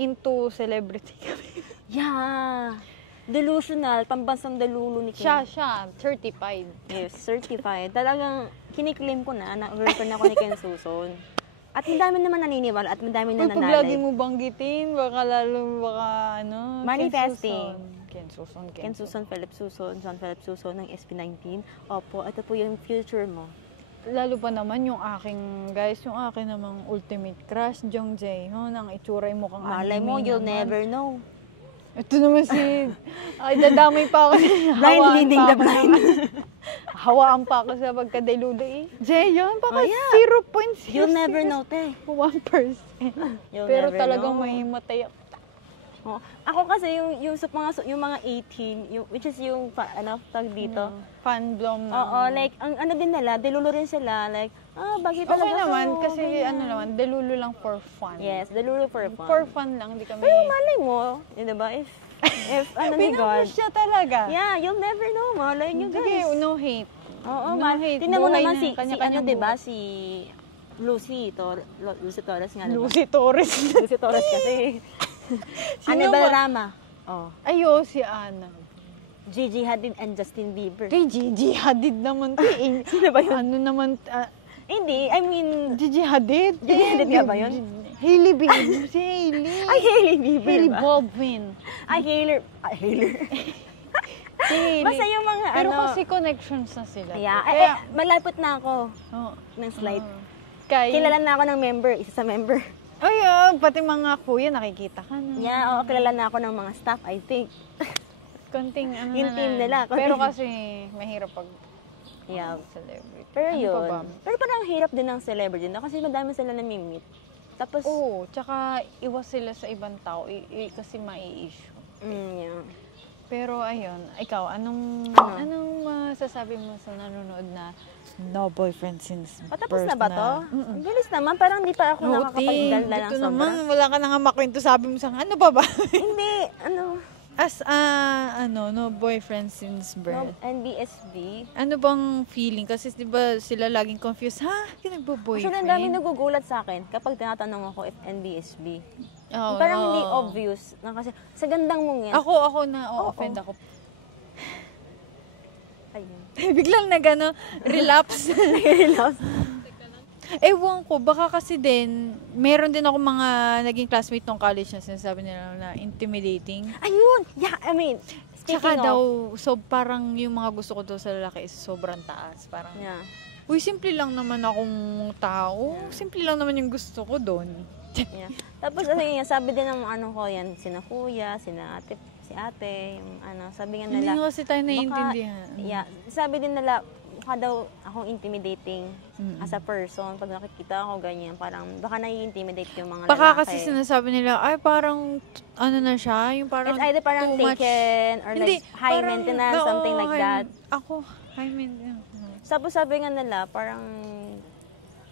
into celebrity kami. Yeah. Delusional. Pambansang delulu ni Kim. Siya, certified. Yes, certified. Talagang kiniklaim ko na girlfriend ako ni Ken Suson. At madami naman naniniwala at madami na Pag lagi nanalay. mo banggitin, baka Manifesting. Ken Suson. Ken Suson, Philip Suson, John Philip Suson ng SB19. Opo, ito po yung future mo. Lalo pa naman yung akin namang ultimate crush, Jong Jae. Nang itsura yung mukhang Malay anime mo, you'll naman. never know. Ito naman ay, dadamay pa ako. Blind leading the blind. Hawaan pa ako sa pagkadilulo eh. Jay, yun, baka 0.0. You'll never know, te. 1%. You'll Pero never talagang know. may matay ako. Oh. Ako kasi yung mga 18, which is yung tag dito. Fan blown na. Oo, like ang ano din nila, delulo rin sila, like bakit Okay talaga naman, to? kasi Ganyan. delulo lang for fun. Yes, delulo for fun. For fun lang, di kami... Pero malay mo, yun diba, if ni God. Pinupush siya talaga. Yeah, you'll never know, malay nyo Sige, guys. no hate. Oo, no hate. tingnan mo Buhay naman na, si kanya-kanyang diba, buhay. si Lucy Torres nga, diba? Lucy Torres. Lucy Torres kasi. Annabelle Rama. Oh. Ayo, si Ana. Gigi Hadid and Justin Bieber. Kay Gigi Hadid naman. Sino ba yun? Ano naman, Hindi, I mean, Gigi Hadid? Gigi Hadid nga ba yun? Hailey Bieber. Si Hailey. ay, Hailey Bieber Hailey ba? Baldwin. Ay, Hailey. Si Hailey. Basta yung mga Pero ano. kasi connections na sila. Yeah, Kaya, malapit na ako oh, ng slide. kay, Kilala na ako ng member, isa sa member. ay, pati mga kuya, nakikita ka na. Yeah, oo, kilala na ako ng mga staff, I think. Konting ano Yung na team lang. nila, Pero konting- kasi, mahirap pag Yeah. celebrity. Pero Ano pa yun. ba? Pero parang hirap din ng celebrity na kasi madami sila na meet. Tapos, Oo, tsaka iwas sila sa ibang tao kasi mai-issue. yeah. Pero ayun, ikaw, anong masasabi mo sa nanonood na no boyfriend since Patapos birth na ba to? Ang bilis naman, parang di pa ako nakakapagdala ng Ito sobra. naman, wala ka na nga makwento, sabi mo sa ano pa ba? Hindi, As no boyfriend since no, birth. NBSB. Ano bang feeling? Kasi di ba sila laging confused, ha? Ka nagbo-boyfriend? Actually, ang daming nagugulat sa akin kapag tinatanong ako if NBSB. Oo, Parang oo. hindi obvious. Na kasi, sa gandang mong yan. Ako na, offend ako. Ayun. Biglang relapse. Relapse. Ewan ko, baka kasi din, meron din ako mga naging classmate nung college na sinasabi nila na intimidating. Ayun! Yeah, I mean, speaking Tsaka of. daw, so parang yung mga gusto ko daw sa lalaki is sobrang taas. Parang, Yeah. uy, simple lang naman akong tao. Simple lang naman yung gusto ko doon. Yeah. Tapos, sabi din ng ko yan, sina kuya, sina ate, si ate, yung sabi nga Hindi nila, nga kasi tayo naiintindihan. yeah, sabi din nila, mukha daw akong intimidating as a person. Pag nakikita ako ganyan, parang baka nai-intimidate yung mga Baka lalaki. kasi sinasabi nila, ay parang, na siya, yung parang It's either parang too much. taken or Hindi, like high parang, maintenance, something like that. Ako, high maintenance. Tapos sabi nga nila, parang,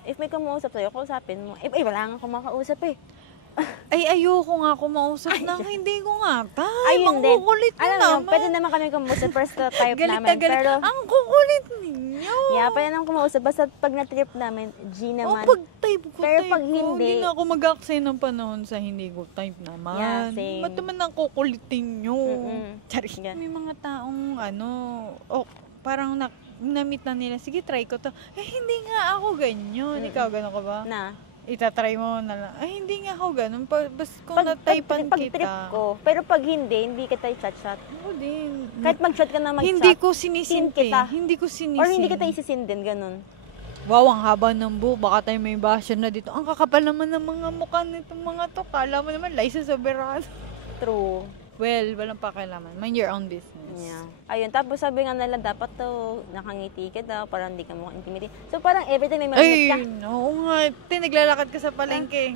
if may kumuusap sa'yo, kausapin mo. Eh, wala nga akong makausap eh. Ay, ayoko nga kumausap na hindi ko nga. Ayun din. Mangkukulit nyo Alam mo, naman. pwede naman kami kumuusap, first type Galit namin. na galit. Pero, Ang kukulit ninyo. yeah, pwede naman kumausap. Basta pag na-trip namin, G naman. Pag type ko, Pero type pag ko. hindi- Hindi na ako mag-aksay ng panahon sa hindi ko type naman. Yeah, same. Ba't naman ang kukulitin nyo? Charis. Gan- May mga taong, parang na-meet na nila, sige, try ko to. Eh, hindi nga ako ganyan. Ikaw, gano'n ka ba? na. Itatry mo na lang. Ay, hindi nga ako ganun. Basta kung Pag na-typean trip kita. ko. Pero pag hindi kita i-chat-chat. Ako din. Kahit mag-chat ka na mag-chat. Hindi ko sinisindi. kita. Hindi ko sinisindi. Or hindi kita isisindin, ganun. Wow, ang haba ng buhok. Baka tayo may basher na dito. Ang kakapal naman ng mga mukha nitong mga to. Kala mo naman, license sa berado. True. Well, walang pakialaman. Mind your own business. Yeah. Ayun, tapos sabi nga nila, dapat to, nakangiti ka daw, para hindi ka mukhang intimidate. So parang every time may Ay, marinig ka, oo nga. Naglalakad ka sa palengke.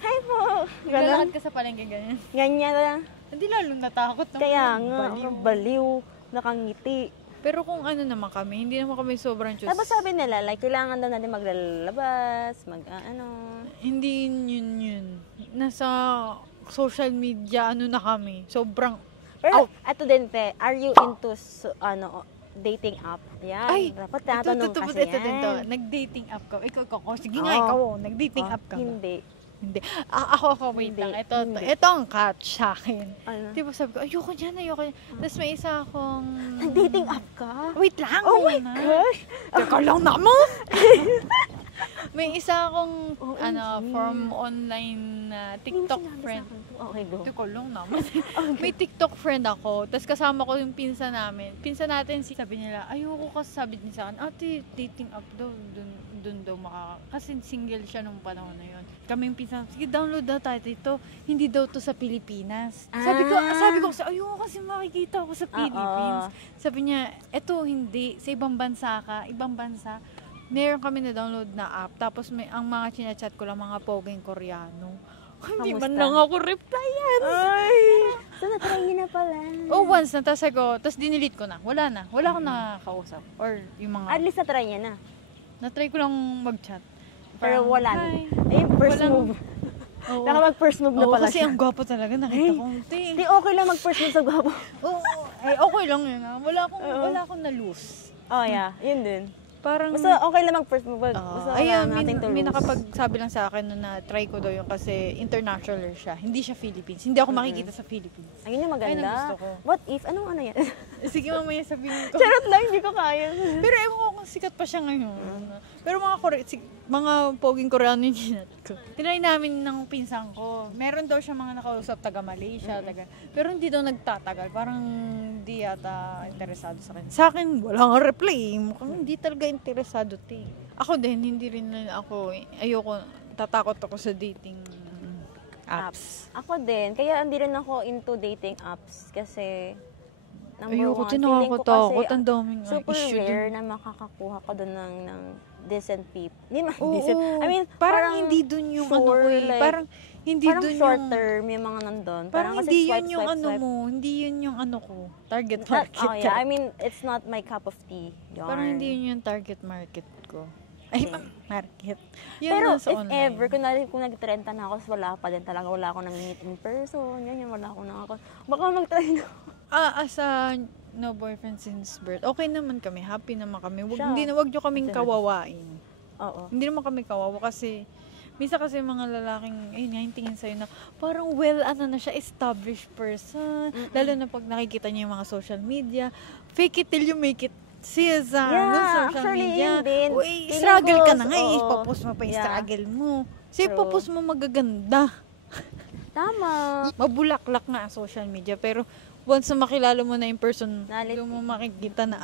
hi po. Naglalakad Ganun. ka sa palengke, ganyan. Ganyan lang. Hindi lalo natakot naman. Kaya nga, Baliw. baliw, nakangiti. Pero kung ano naman kami, hindi naman kami sobrang chus. Tapos sabi nila, like, kailangan daw natin maglalabas, Hindi yun. Nasa social media, na kami. Sobrang, Pero, ato din, te, are you into, dating app? Yan, ay, dapat tinatanong kasi ito din to. yan. Nag-dating app ka. Ikaw. Sige Oo. nga, ikaw. Nag-dating Oh, app ka. ba? Hindi. Hindi. Ako, wait Hindi, lang. hindi. Ito ang catch sa akin. Ano? Di ba sabi ko, ayoko dyan. Tapos may isa akong... Nag-dating app ka? Wait lang. Oh my muna. gosh! Teka lang naman. May isa akong, OMG. from online TikTok friend. Okay, go. Teka lang naman. May TikTok friend ako. Tapos kasama ko yung pinsan namin. Pinsan natin, sabi nila, ayoko kasi sabi niya sa akin, ate, dating app daw. Dun daw kasi single siya nung panahon na yun. Kaming pinsan, sige, download daw tayo dito. Hindi daw to sa Pilipinas. Sabi ko kasi, ayoko kasi makikita ako sa Philippines. Sabi niya, eto hindi, sa ibang bansa ka, ibang bansa. Meron kami na-download na app. Tapos ang mga chinachat ko lang, mga poging Koreano. Hindi man Kamusta? lang ako replyan. Ay! So, na-try niyo na pala. Oh, once natas ako, tapos dinilit ko na. Wala akong nakakausap. Or yung mga, At least na-try niya na. na-try ko lang mag-chat. Pero Parang, wala na. hi. Ayun, first Walang- move. Oo. Naka-mag-first move na Oo, pala kasi siya. ang gwapo talaga, nakita ko. Di okay lang mag-first move sa gwapo. Oo, okay lang yun. Wala akong na-lose. Oh, yeah. Yun din. Parang, Basta okay lang mag-first move. Basta ayun, wala nating to may lose. nakapagsabi lang sa akin na try ko daw yun kasi international siya. Hindi siya Philippines. Hindi ako makikita sa Philippines. Ayun yung Ayun ang maganda. gusto ko. What if? Anong ano yan? Sige, mamaya sabihin ko. Charot lang, hindi ko kaya. Pero ewan ko kung sikat pa siya ngayon. Pero mga poging Koreano yung ginat ko. Tinry namin ng pinsan ko. Meron daw siya mga nakausap taga Malaysia, pero hindi daw nagtatagal. Parang hindi yata interesado sa akin. Sa akin, wala nga reply. Mukhang hindi talaga interesado, te. Ako din, hindi rin ako. Ayoko, tatakot ako sa dating apps. Ako din. Kaya hindi rin ako into dating apps. Kasi, number Ayoko, one, feeling ko tinakatakot. kasi Ang daming super issue rare dun. na makakakuha ko doon ng decent people. Hindi man Oo, decent. I mean, parang hindi dun yung ano ko sure, eh. like, Parang hindi parang dun short yung... term yung mga nandun. Parang kasi hindi yun swipe, yung swipe, ano swipe. mo, hindi yun yung ano ko, target Not, market. oh yeah, I mean, it's not my cup of tea. Yarn. Parang hindi yun yung target market ko. Ay, market. Yun Pero nasa if online. ever, kung nag-trend na ako, wala pa din talaga. Wala akong nang-meet in person. Yan, wala akong baka mag-try na. As a no boyfriend since birth, okay naman kami, happy naman kami. Siya. Wag nyo kaming Ito na. kawawain. Oo. Hindi naman kami kawawa kasi minsan kasi mga lalaking, ayun nga, yung tingin sa'yo na parang na siya, established person. Lalo na pag nakikita niya yung mga social media, fake it till you make it. Sis, Yeah, social actually, media. yun din. Uy, Feeling struggle ko, ka na nga, oo. ipopost mo pa yung Yeah. struggle mo. Kasi True. ipopost mo magaganda. Tama. Mabulaklak nga ang social media, pero once na makilala mo na in person, Nalit- doon mo makikita na,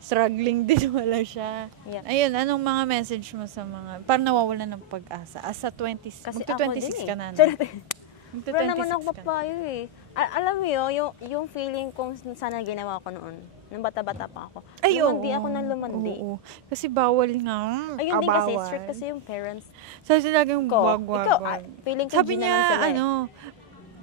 struggling din wala siya. Yeah. Ayun, anong mga message mo sa mga, parang nawawalan ng pag-asa? As a 20, Kasi ako din magto-26 ka na. No? Charot. Magto-26 Pero naman ako ka na. papayo eh. Alam mo yun, yung feeling kong sana ginawa ko noon. Nung bata-bata pa ako. Ay, lumandi oo. ako ng lumandi. Oo. Kasi bawal nga. Ayun din kasi, bawal. strict kasi yung parents Sabi sila laging ko. wag. Ikaw, feeling ko Sabi G niya, naman sila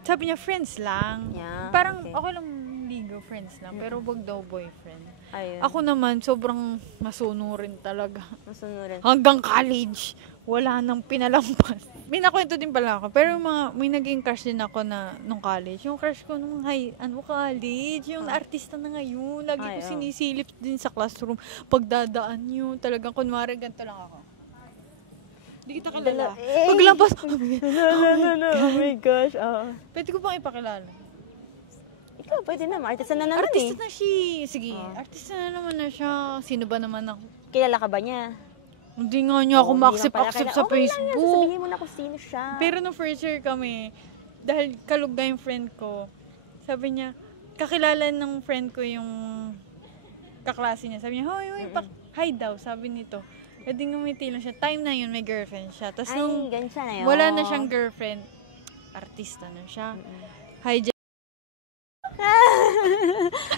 sabi niya friends lang. Yeah, Parang okay. okay lang ligo, friends lang. Pero wag daw boyfriend. Ayun. Ako naman, sobrang masuno rin talaga. Masunurin. Hanggang college, wala nang pinalampas. May nakwento din pala ako. Pero may naging crush din ako na nung college. Yung crush ko nung college, yung artista na ngayon. Lagi ko sinisilip din sa classroom. Pagdadaan yun, talagang kunwari ganito lang ako. Hindi kita kilala. Paglampas, No. Oh my gosh. pwede ko bang ipakilala? Ikaw, pwede naman. Artista na naman Artista eh. na siya. Sige, artista na naman na siya. Sino ba naman ako? Kilala ka ba niya? Hindi nga niya ako ma-accept sa Okay lang yan, Facebook. sabihin mo na kung sino siya. Pero nung first year kami, dahil kalugda yung friend ko, sabi niya, kakilala ng friend ko yung kaklase niya. Sabi niya, hoy, hi daw, sabi nito. E di ngumiti lang siya. Time na yun, may girlfriend siya. Tapos nung ganun siya na yun. wala na siyang girlfriend, artista na siya. Hi,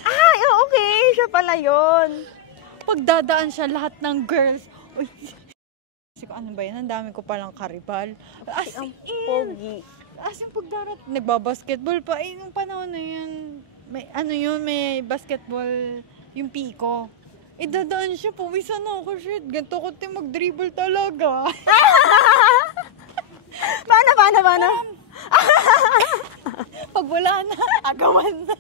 Ay, okay. Siya pala yun. pagdadaan siya lahat ng girls. Uy, kasi ko, ano ba yan? Ang dami ko palang karibal. As in, Pogi. as in pagdarat, nagbabasketball pa. Eh, nung panahon na yun, may basketball, yung piko. Eh, dadaan siya, pawisan ako, shit. Ganito ko mag-dribble talaga. Paano? Pag wala na, agawan na.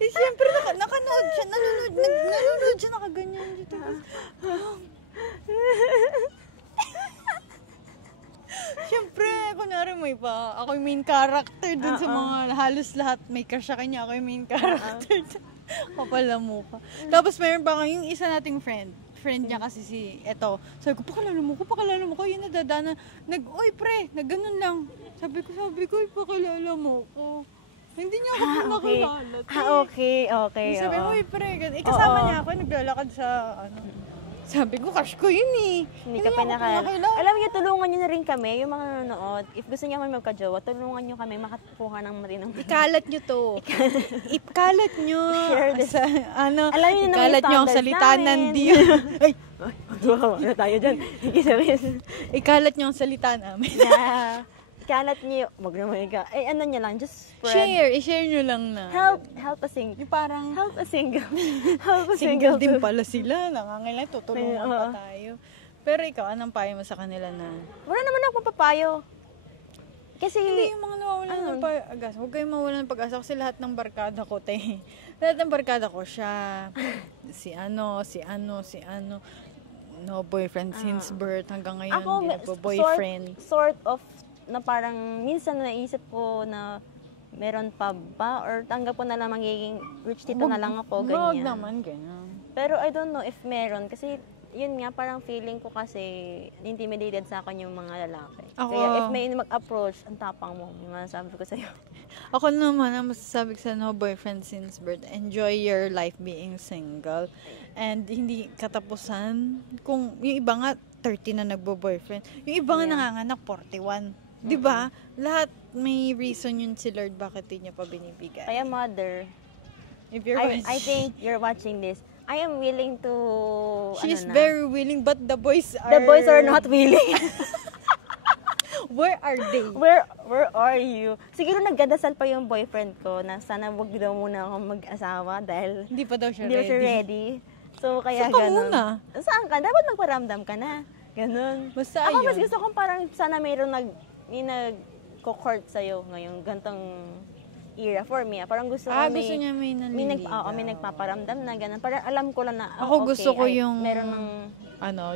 Eh, siyempre, nakanood siya, nanonood siya, nakaganyan dito. Siyempre, kunwari ako yung main character dun sa mga halos lahat may crush sa kanya, ako yung main character. Kapala mo ka. Tapos mayroon pa yung isa nating friend niya kasi sabi ko, pakilala mo ko, yun nadadana, oy pre, ganun lang. Sabi ko, pakilala mo ko. Hindi niya ako nakilala. Okay. Sabi ko, uy pre, kasama niya ako, naglalakad sa, sabi ko, crush ko yun eh. Hindi ka pa nakilala. Alam niyo, tulungan niyo na rin kami, yung mga nanonood. If gusto niyo kami magka-jowa, tulungan niyo kami makakuha ng matinong. Ikalat nyo to. Ikalat nyo. Share this. Alam niyo na ikalat yung nyo ang standards salita ng namin. Diyos. Ay, Ano tayo dyan? ikalat nyo ang salita namin. Yeah. Ikalat niyo, wag naman ano niyo lang, just spread. I-share nyo lang na. Help a single. Yung parang, Help a single. Help a single single. din pala sila. Nangangailangan, tutulungan pa tayo. Pero ikaw, anong payo mo sa kanila na? Wala naman ako papapayo. Kasi, Hindi yung mga nawawalan ng pag-asa. Huwag kayong mawalan ng pag-asa kasi lahat ng barkada ko, lahat ng barkada ko, siya, si ano. No boyfriend since birth. Hanggang ngayon, ako, hindi nagbo-boyfriend. sort of, na parang, minsan naisip ko na, meron pa ba? Or tanggap ko na lang magiging rich tito na lang ako, ganyan. Huwag naman, ganyan. Pero I don't know if meron. Kasi, yun nga, parang feeling ko kasi intimidated sa akin yung mga lalaki. Ako, Kaya if may mag-approach, ang tapang mo, yung mga sabi ko sa'yo. Ako naman, ang masasabi ko sa no boyfriend since birth, enjoy your life being single. And hindi katapusan. Kung yung iba nga, 30 na nagbo-boyfriend. Yung iba nga nanganganak, 41. Diba? Lahat may reason yun si Lord bakit di niya pa binibigay. Kaya mother, If you're I think you're watching this. I am willing to, she's very willing, but the boys are not willing. Where are they? Where are you? Siguro nagdadasal pa yung boyfriend ko na sana wag daw muna akong mag-asawa dahil Hindi pa daw siya hindi ready. siya ready. So, kaya Saan ka ganun. muna? Saan ka? Dapat magparamdam ka na. Ganun. Basta Ako mas ayun. gusto kong parang sana mayroong nag-court sa'yo ngayong gantong era for me. Parang gusto ko Gusto niya may nanliligaw. may nagpaparamdam na ganun. Parang alam ko lang na, Ako okay, gusto ko yung, meron ng,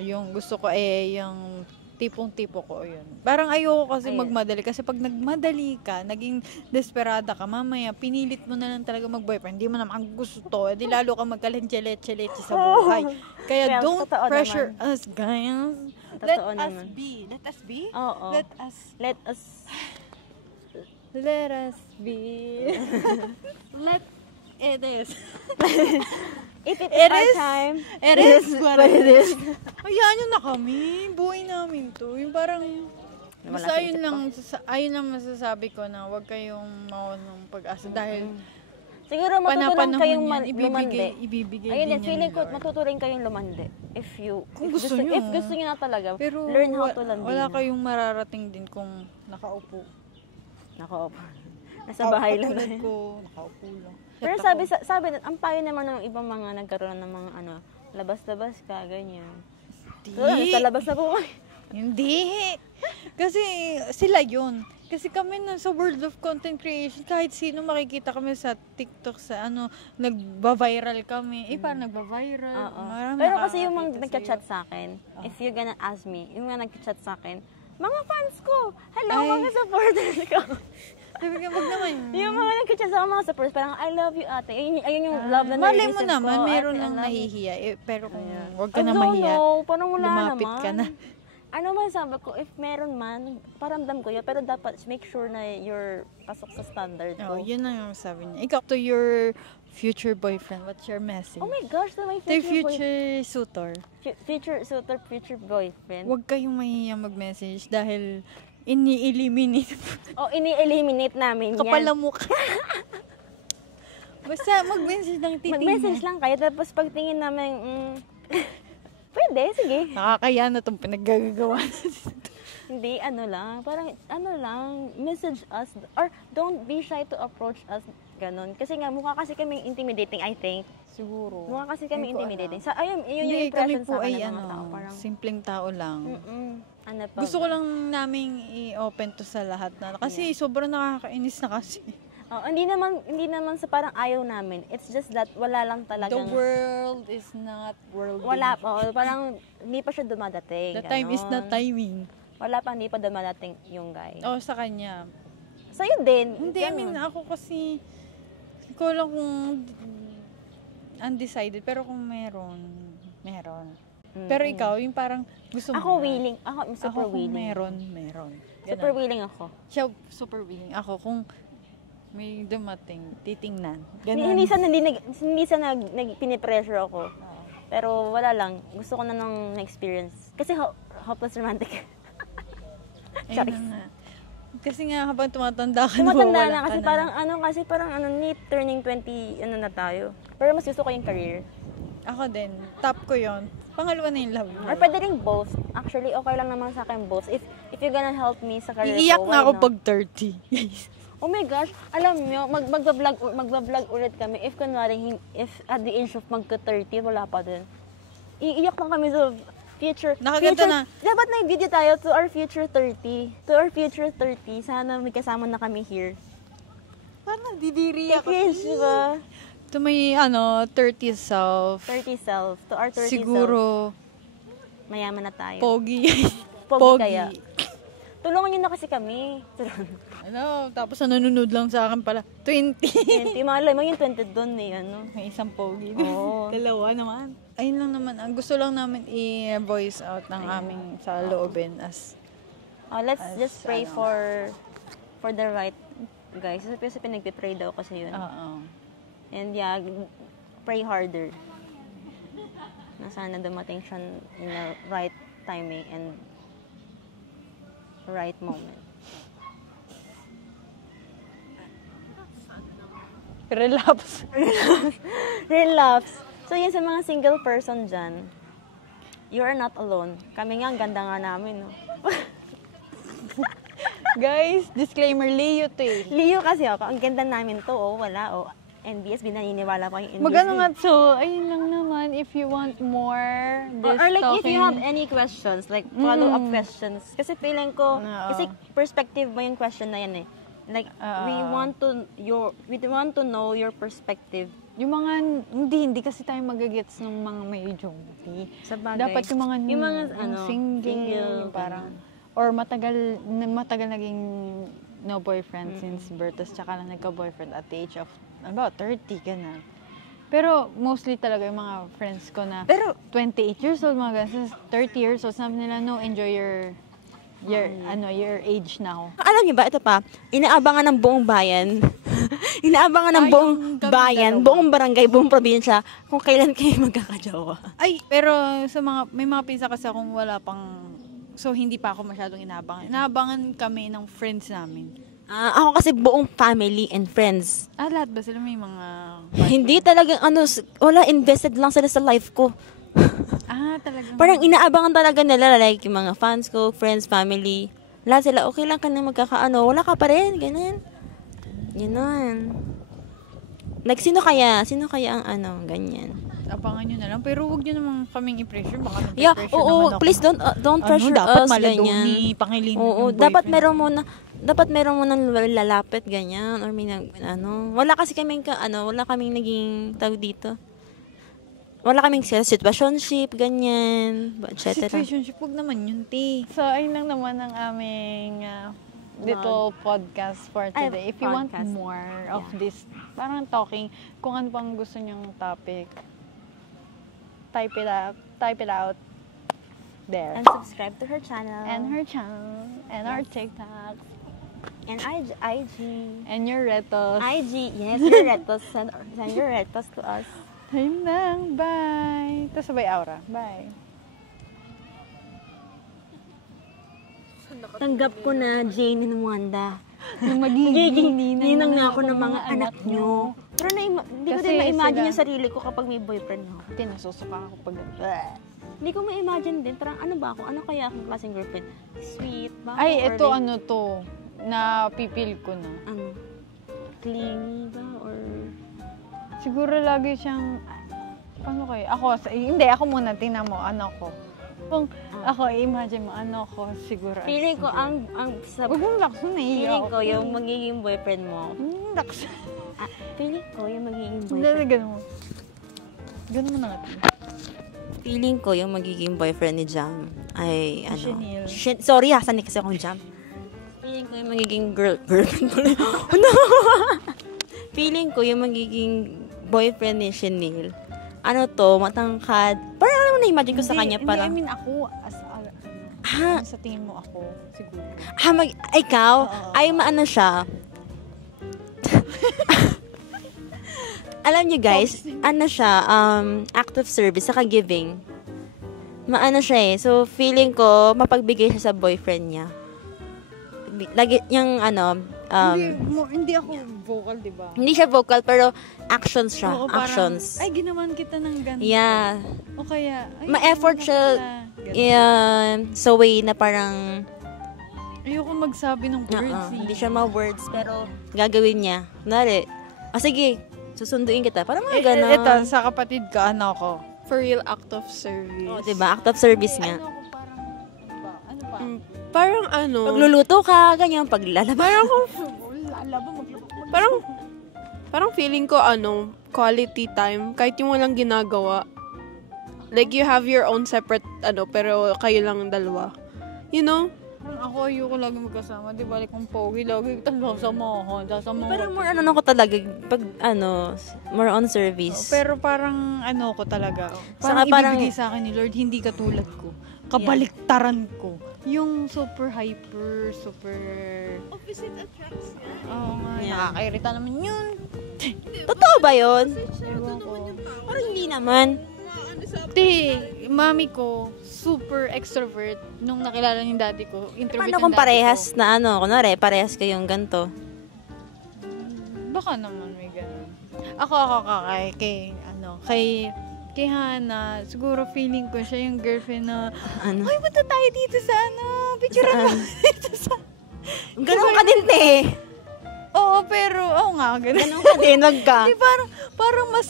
yung gusto ko yung tipong-tipo ko yun. Parang ayoko kasi magmadali. Kasi pag nagmadali ka, naging desperada ka, mamaya, pinilit mo na lang talaga mag-boyfriend. Hindi mo naman gusto to. Di lalo ka magkalenche-leche-leche sa buhay. Kaya don't totoo pressure us, guys. Let Totoo us naman. be. Let us be? Oo. Let us be. Let it is. If it It is our is- time, It is what it is. Hayaan nyo na kami. Buhay namin to. Yung parang, Wala Basta sa ayun isip lang, ko. ayun lang masasabi ko na huwag kayong mawalan ng pag-asa dahil Siguro matutunan panapanahon kayong yan, lumande. ibibigay Ayun din din, yan feeling ni ko Lord. matutunan kayong lumande. Kung gusto nyo. If gusto nyo na talaga, Pero learn how to land wala din. kayong mararating din kung nakaupo. Nako, nasa bahay lang. Katulad ko, nakaupo lang. Pero Shut sabi, ako. sabi, ang payo naman ng ibang mga nagkaroon ng mga labas-labas ka, ganyan. So, nasa labas na po kayo. Hindi. Kasi sila yun. Kasi kami sa world of content creation, kahit sino makikita kami sa TikTok, sa nagba-viral kami. Parang nagba-viral. Oo. Marami Pero kasi yung mga nakakakita nagka-chat sa'yo. sa akin, if you're gonna ask me, yung mga nagka-chat sa akin, mga fans ko! Hello, Ay. mga supporters ko! Sabi ko, wag naman. yung mga nagka-chat sa akin, mga supporters, parang, I love you, ate. Ayun yung love na Malay mo nare-receive naman, ko. meron Ate, I lang love you. nahihiya. Pero kung wag I ka na don't mahiya, know, parang wala lumapit naman. ka na. Ano man sabi ko, if meron man, paramdam ko yun, pero dapat make sure na you're pasok sa standard Oh, ko. yun ang yung sabi niya. Ikaw, to your future boyfriend, what's your message? Oh my gosh, to my To your future, future suitor. future suitor, future boyfriend. Huwag kayong mahihiyang mag-message dahil ini-eliminate. Oh, ini-eliminate namin yan. Kapal ang mukha. Basta mag-message ng titingnan. Mag-message lang kayo, tapos pagtingin namin, pwede, sige. Nakakaya na itong pinaggagawa. Hindi, parang message us, or don't be shy to approach us, ganun. Kasi nga, mukha kasi kami intimidating, I think. Siguro. Mukha kasi kami Hindi ko intimidating. alam. Sa, ayun, yun yung Hindi, kami impression po sa akin ay ng mga tao. Parang, simpleng tao lang. ano pa? Gusto ko lang naming i-open to sa lahat na. Kasi sobrang nakakainis na kasi. Oh, hindi naman sa parang ayaw namin. It's just that wala lang The talagang world is not world. wala pa. Oh, parang hindi pa siya dumadating. The time is not ganon. timing. Wala pa, hindi pa dumadating yung guy. Oh, sa kanya. Sa'yo din. Hindi, I mean, ako kasi, hindi ko alam kung undecided, pero kung meron. Pero ikaw, yung parang gusto mo. Ako willing. Ako super Ako kung willing. meron. Super Ganun. willing ako. Siya, super willing. Ako, kung may dumating, titingnan. Hindi sa pinipressure ako. Pero wala lang. Gusto ko na nung na-experience. Kasi hopeless romantic. Ayun Sorry. na nga. Kasi nga, habang tumatanda ka, Tumatanda nawawala na kasi ka parang turning 20 na tayo. Pero mas gusto ko yung career. Ako din. Top ko yon. Pangalawa na yung love. Or pwede rin both. Actually, okay lang naman sa akin both. If you're gonna help me sa career Iiyak ko, na why ako not? pag 30. Oh my gosh, alam nyo, magbablog ulit kami. If kunwari, if at the age of magka-30, wala pa din. Iiyak lang kami sa future. Nakaganda na. Dapat na video tayo to our future 30. To our future 30. Sana may kasama na kami here. Parang didiri ako. Cringe, diba? To may, 30 self. 30 self. To our 30 self. Siguro, Mayaman na tayo. pogi. Pogi kaya. Tulungan nyo na kasi kami. Tapos nanonood lang sa akin pala. 20. 20. Malay mo yung 20 doon eh. May isang pogi. Oo. Dalawa naman. Ayun lang naman. Ang gusto lang namin i-voice out ng aming sa loobin as Let's just pray for the right guys. Kasi pinagpipray daw kasi yun. And yeah, pray harder. Na sana dumating siya in the right timing and right moment. relapse. Relapse. So yun sa mga single person dyan, you are not alone. Kami nga, ang ganda nga namin, no? Guys, disclaimer, Leo to eh. Leo kasi ako, ang ganda namin to, wala, NBS, binaniniwala ko yung NBS. Magano nga so, ayun lang naman, if you want more, this Or like if you have talking, any questions, like follow-up questions. Kasi feeling ko, Oo. kasi perspective mo yung question na yan eh. Like, we want to know your perspective. yung mga, hindi kasi tayo magagets ng mga may jondi. Sa bagay. Dapat yung mga, ano, single, single, yung parang, or matagal naging no boyfriend since birth, tas tsaka lang nagka-boyfriend at the age of, about 30, ganun. Pero mostly talaga yung mga friends ko na Pero, 28 years old, mga ganun, 30 years old, sabi nila, no, enjoy your age now. alam niyo ba, ito pa, inaabangan ng buong bayan, inaabangan ng buong kami bayan, dalawa. buong barangay, buong probinsya, kung kailan kayo magkakajowa. Ay, pero sa may mga pinsa kasi akong wala pang So, hindi pa ako masyadong inaabangan. Inaabangan kami ng friends namin. Ako kasi buong family and friends. Lahat ba sila may mga... Hindi talagang wala, invested lang sila sa life ko. Talagang... Parang inaabangan talaga nila, like yung mga fans ko, friends, family. Lahat sila, okay lang ka na wala ka pa rin, ganun. Like, sino kaya ang ganyan? Abangan nyo na lang. Pero huwag nyo naman kaming i-pressure. Baka Yeah, pressure oo, naman ako. please don't pressure dapat us, ganyan. maladoni, pangilin Oo, ng dapat boyfriend. meron mo nang lalapit, ganyan, or may wala kasi kaming wala kaming naging tawag dito. Wala kaming situationship, ganyan, etc. Situationship, huwag naman yun, te. So, ayun lang naman ang aming little podcast for today. If you want podcast. more of this, parang talking, kung ano pang gusto nyong topic, type it out there. And subscribe to her channel. And her channel, and our TikTok, And IG. and your retos. IG, yes, your retos. Send your retos to us. Ayun lang, bye! Tapos sabay aura, bye! Tanggap ko na Jane and Wanda. Yung magiging ninang na ako ng mga anak nyo. Pero hindi ko Kasi din ma-imagine sila- yung sarili ko kapag may boyfriend ako. Tinasusuka ako pag... Hindi ko ma-imagine din. Parang ano ba ako? Ano kaya akong klaseng girlfriend? Sweet ba ako? Ay, Or ito like, ano to, na pipil ko na. Clingy ba? Or... Siguro lagi siyang, paano kayo? Hindi, ako muna, tingnan mo, ano ko. Kung ako, imagine mo, ano ko, siguro. Feeling ko, Huwag mong lakson eh. feeling ko, yung magiging boyfriend mo. Lakson. Feeling ko, yung magiging Hindi, boyfriend. ganun mo. Ganun mo na nga. Feeling ko, yung magiging boyfriend ni Jam ay, Chanel. Sorry sanay kasi akong Jam. Feeling ko, yung magiging girlfriend ko. Feeling ko, yung magiging boyfriend ni Chanel, matangkad. Parang alam mo na-imagine ko sa kanya, parang... Hindi, I mean ako, sa tingin mo ako, siguro. Ikaw, Oo. ay maano siya. Alam niyo guys, siya, act of service, saka giving. Maano siya eh. So, feeling ko, mapagbigay siya sa boyfriend niya. Lagi niyang, Hindi ako vocal, di ba? hindi siya vocal, pero actions siya. Oo, parang, Actions. ay, ginawan kita ng ganito. Yeah. O kaya, ay, Ma-effort ginawan siya, kita. Ganun. sa way na parang, Ayoko magsabi ng words. hindi siya ma-words, pero gagawin niya. Kunwari, sige, susunduin kita. Parang mga gano'n. Ito, sa kapatid ko, ko. For real act of service. Oh, diba? Act of service nga. Ano ko parang, ano pa? Parang Pagluluto ka, ganyan, paglalaba. Parang feeling ko quality time kahit yung walang ginagawa. Like you have your own separate pero kayo lang dalawa. You know? Parang ako, ayoko lagi magkasama. Di ba, like, kung pogi, lagi sasamahan. Parang more ko talaga, pag more on service. Pero parang, ko talaga. Saka Parang ibibigay sa akin ni Lord, hindi katulad ko. Kabaliktaran ko. Yung super hyper, super... Opposite attracts nga. Oo nga, Yeah. nakakairita naman yun. Totoo ba yun? Ewan ko. Parang hindi naman. Mami ko, super extrovert. Nung nakilala ni daddy ko, introvert Paano yung kung daddy parehas ko. na kunwari, parehas kayong ganito? Baka naman may ganun. Ako kay Hana, siguro feeling ko siya yung girlfriend na, Ano? ay, punta tayo dito sa picturean mo dito sa... Ganun ka din, te. Oo, pero, nga, ganun. Ganun ka din, wag ka. Di, parang mas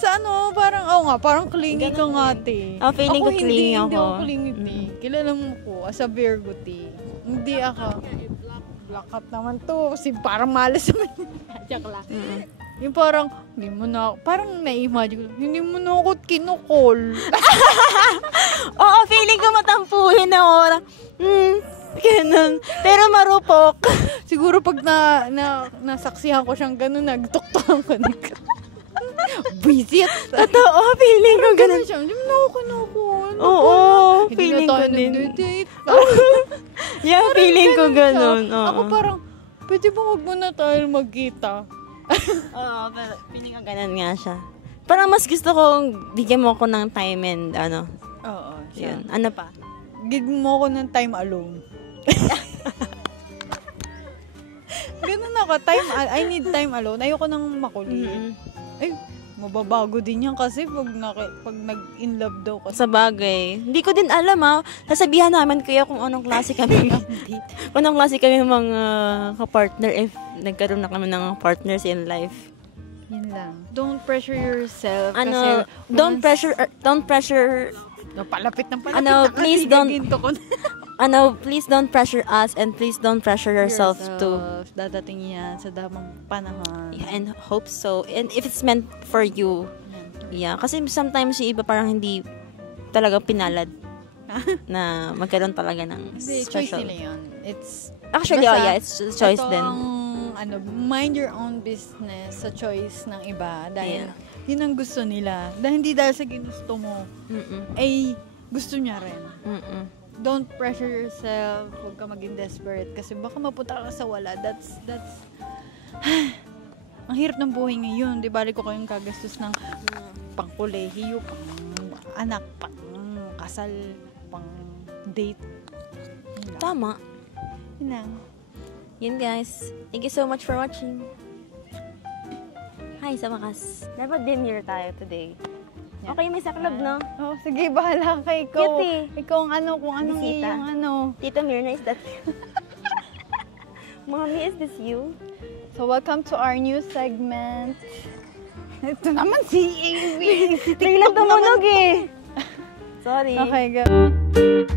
parang clingy ka nga, te. Feeling ko clingy Hindi ako. ako clingy, te. Kilala mo ko, as a Virgo, te. Hindi ako. Black out naman to. Kasi parang malas naman. Joke lang. Yung parang, parang na-imagine ko, hindi mo na ako kinukol. Oo, feeling ko matampuhin na oras. Ganun. Pero marupok. Siguro pag nasaksihan ko siyang gano'n, nagtuktukan ko. Visit. Totoo, feeling ko ganun. Ganun siya, hindi mo na ako kinukol. Oo, Hindi feeling na ko tayo din. nag-date. Yeah, feeling ko ganun. Ako Oo. parang, pwede ba wag mo na tayo magkita? Oo, pero feeling ko ganun nga siya. Parang mas gusto kong bigyan mo ako ng time and Oo, yun. Ano pa? give mo ako ng time alone. Ganun ako, I need time alone. Ayoko nang makulit. Ay, mababago din yan kasi pag nag-in love daw kasi. Sa bagay. Hindi ko din alam Sasabihan naman kaya kung anong klase kami. Kung anong klase kami mga kapartner if nagkaroon na kami ng partners in life. Yun lang. Don't pressure yourself. Ano, don't pressure, Palapit ng palapit Ano, na kasi please don't- gaginto ko na. please don't pressure us and please don't pressure yourself too. Dadating yan sa damang panahon. Yeah, and hope so. And if it's meant for you, yeah. Kasi sometimes yung iba parang hindi talaga pinalad na magkaroon talaga ng Kasi choice special. nila yun. It's Actually, basta, it's a choice ito din. ang, mind your own business sa choice ng iba. Dahil yun ang gusto nila. Dahil hindi dahil sa ginusto mo, ay gusto niya rin. Don't pressure yourself. Huwag ka maging desperate. Kasi baka mapunta ka sa wala. That's ang hirap ng buhay ngayon. Di bali ko kayong kagastos ng pang-kolehiyo, pang anak, pang kasal, pang date. Yun lang. Tama. Yun lang. Yun guys. Thank you so much for watching. Hi, sa wakas. Dapat dinner tayo today. Okay, may saklab, no? Oh, sige, bahala ka. Ikaw, Cute ikaw ang ano, kung anong Bisita. iyong ano. Tita Mirna, is that you? Mommy, is this you? So, welcome to our new segment. Ito naman si Amy. Biglang tumunog eh. Sorry. Okay, go.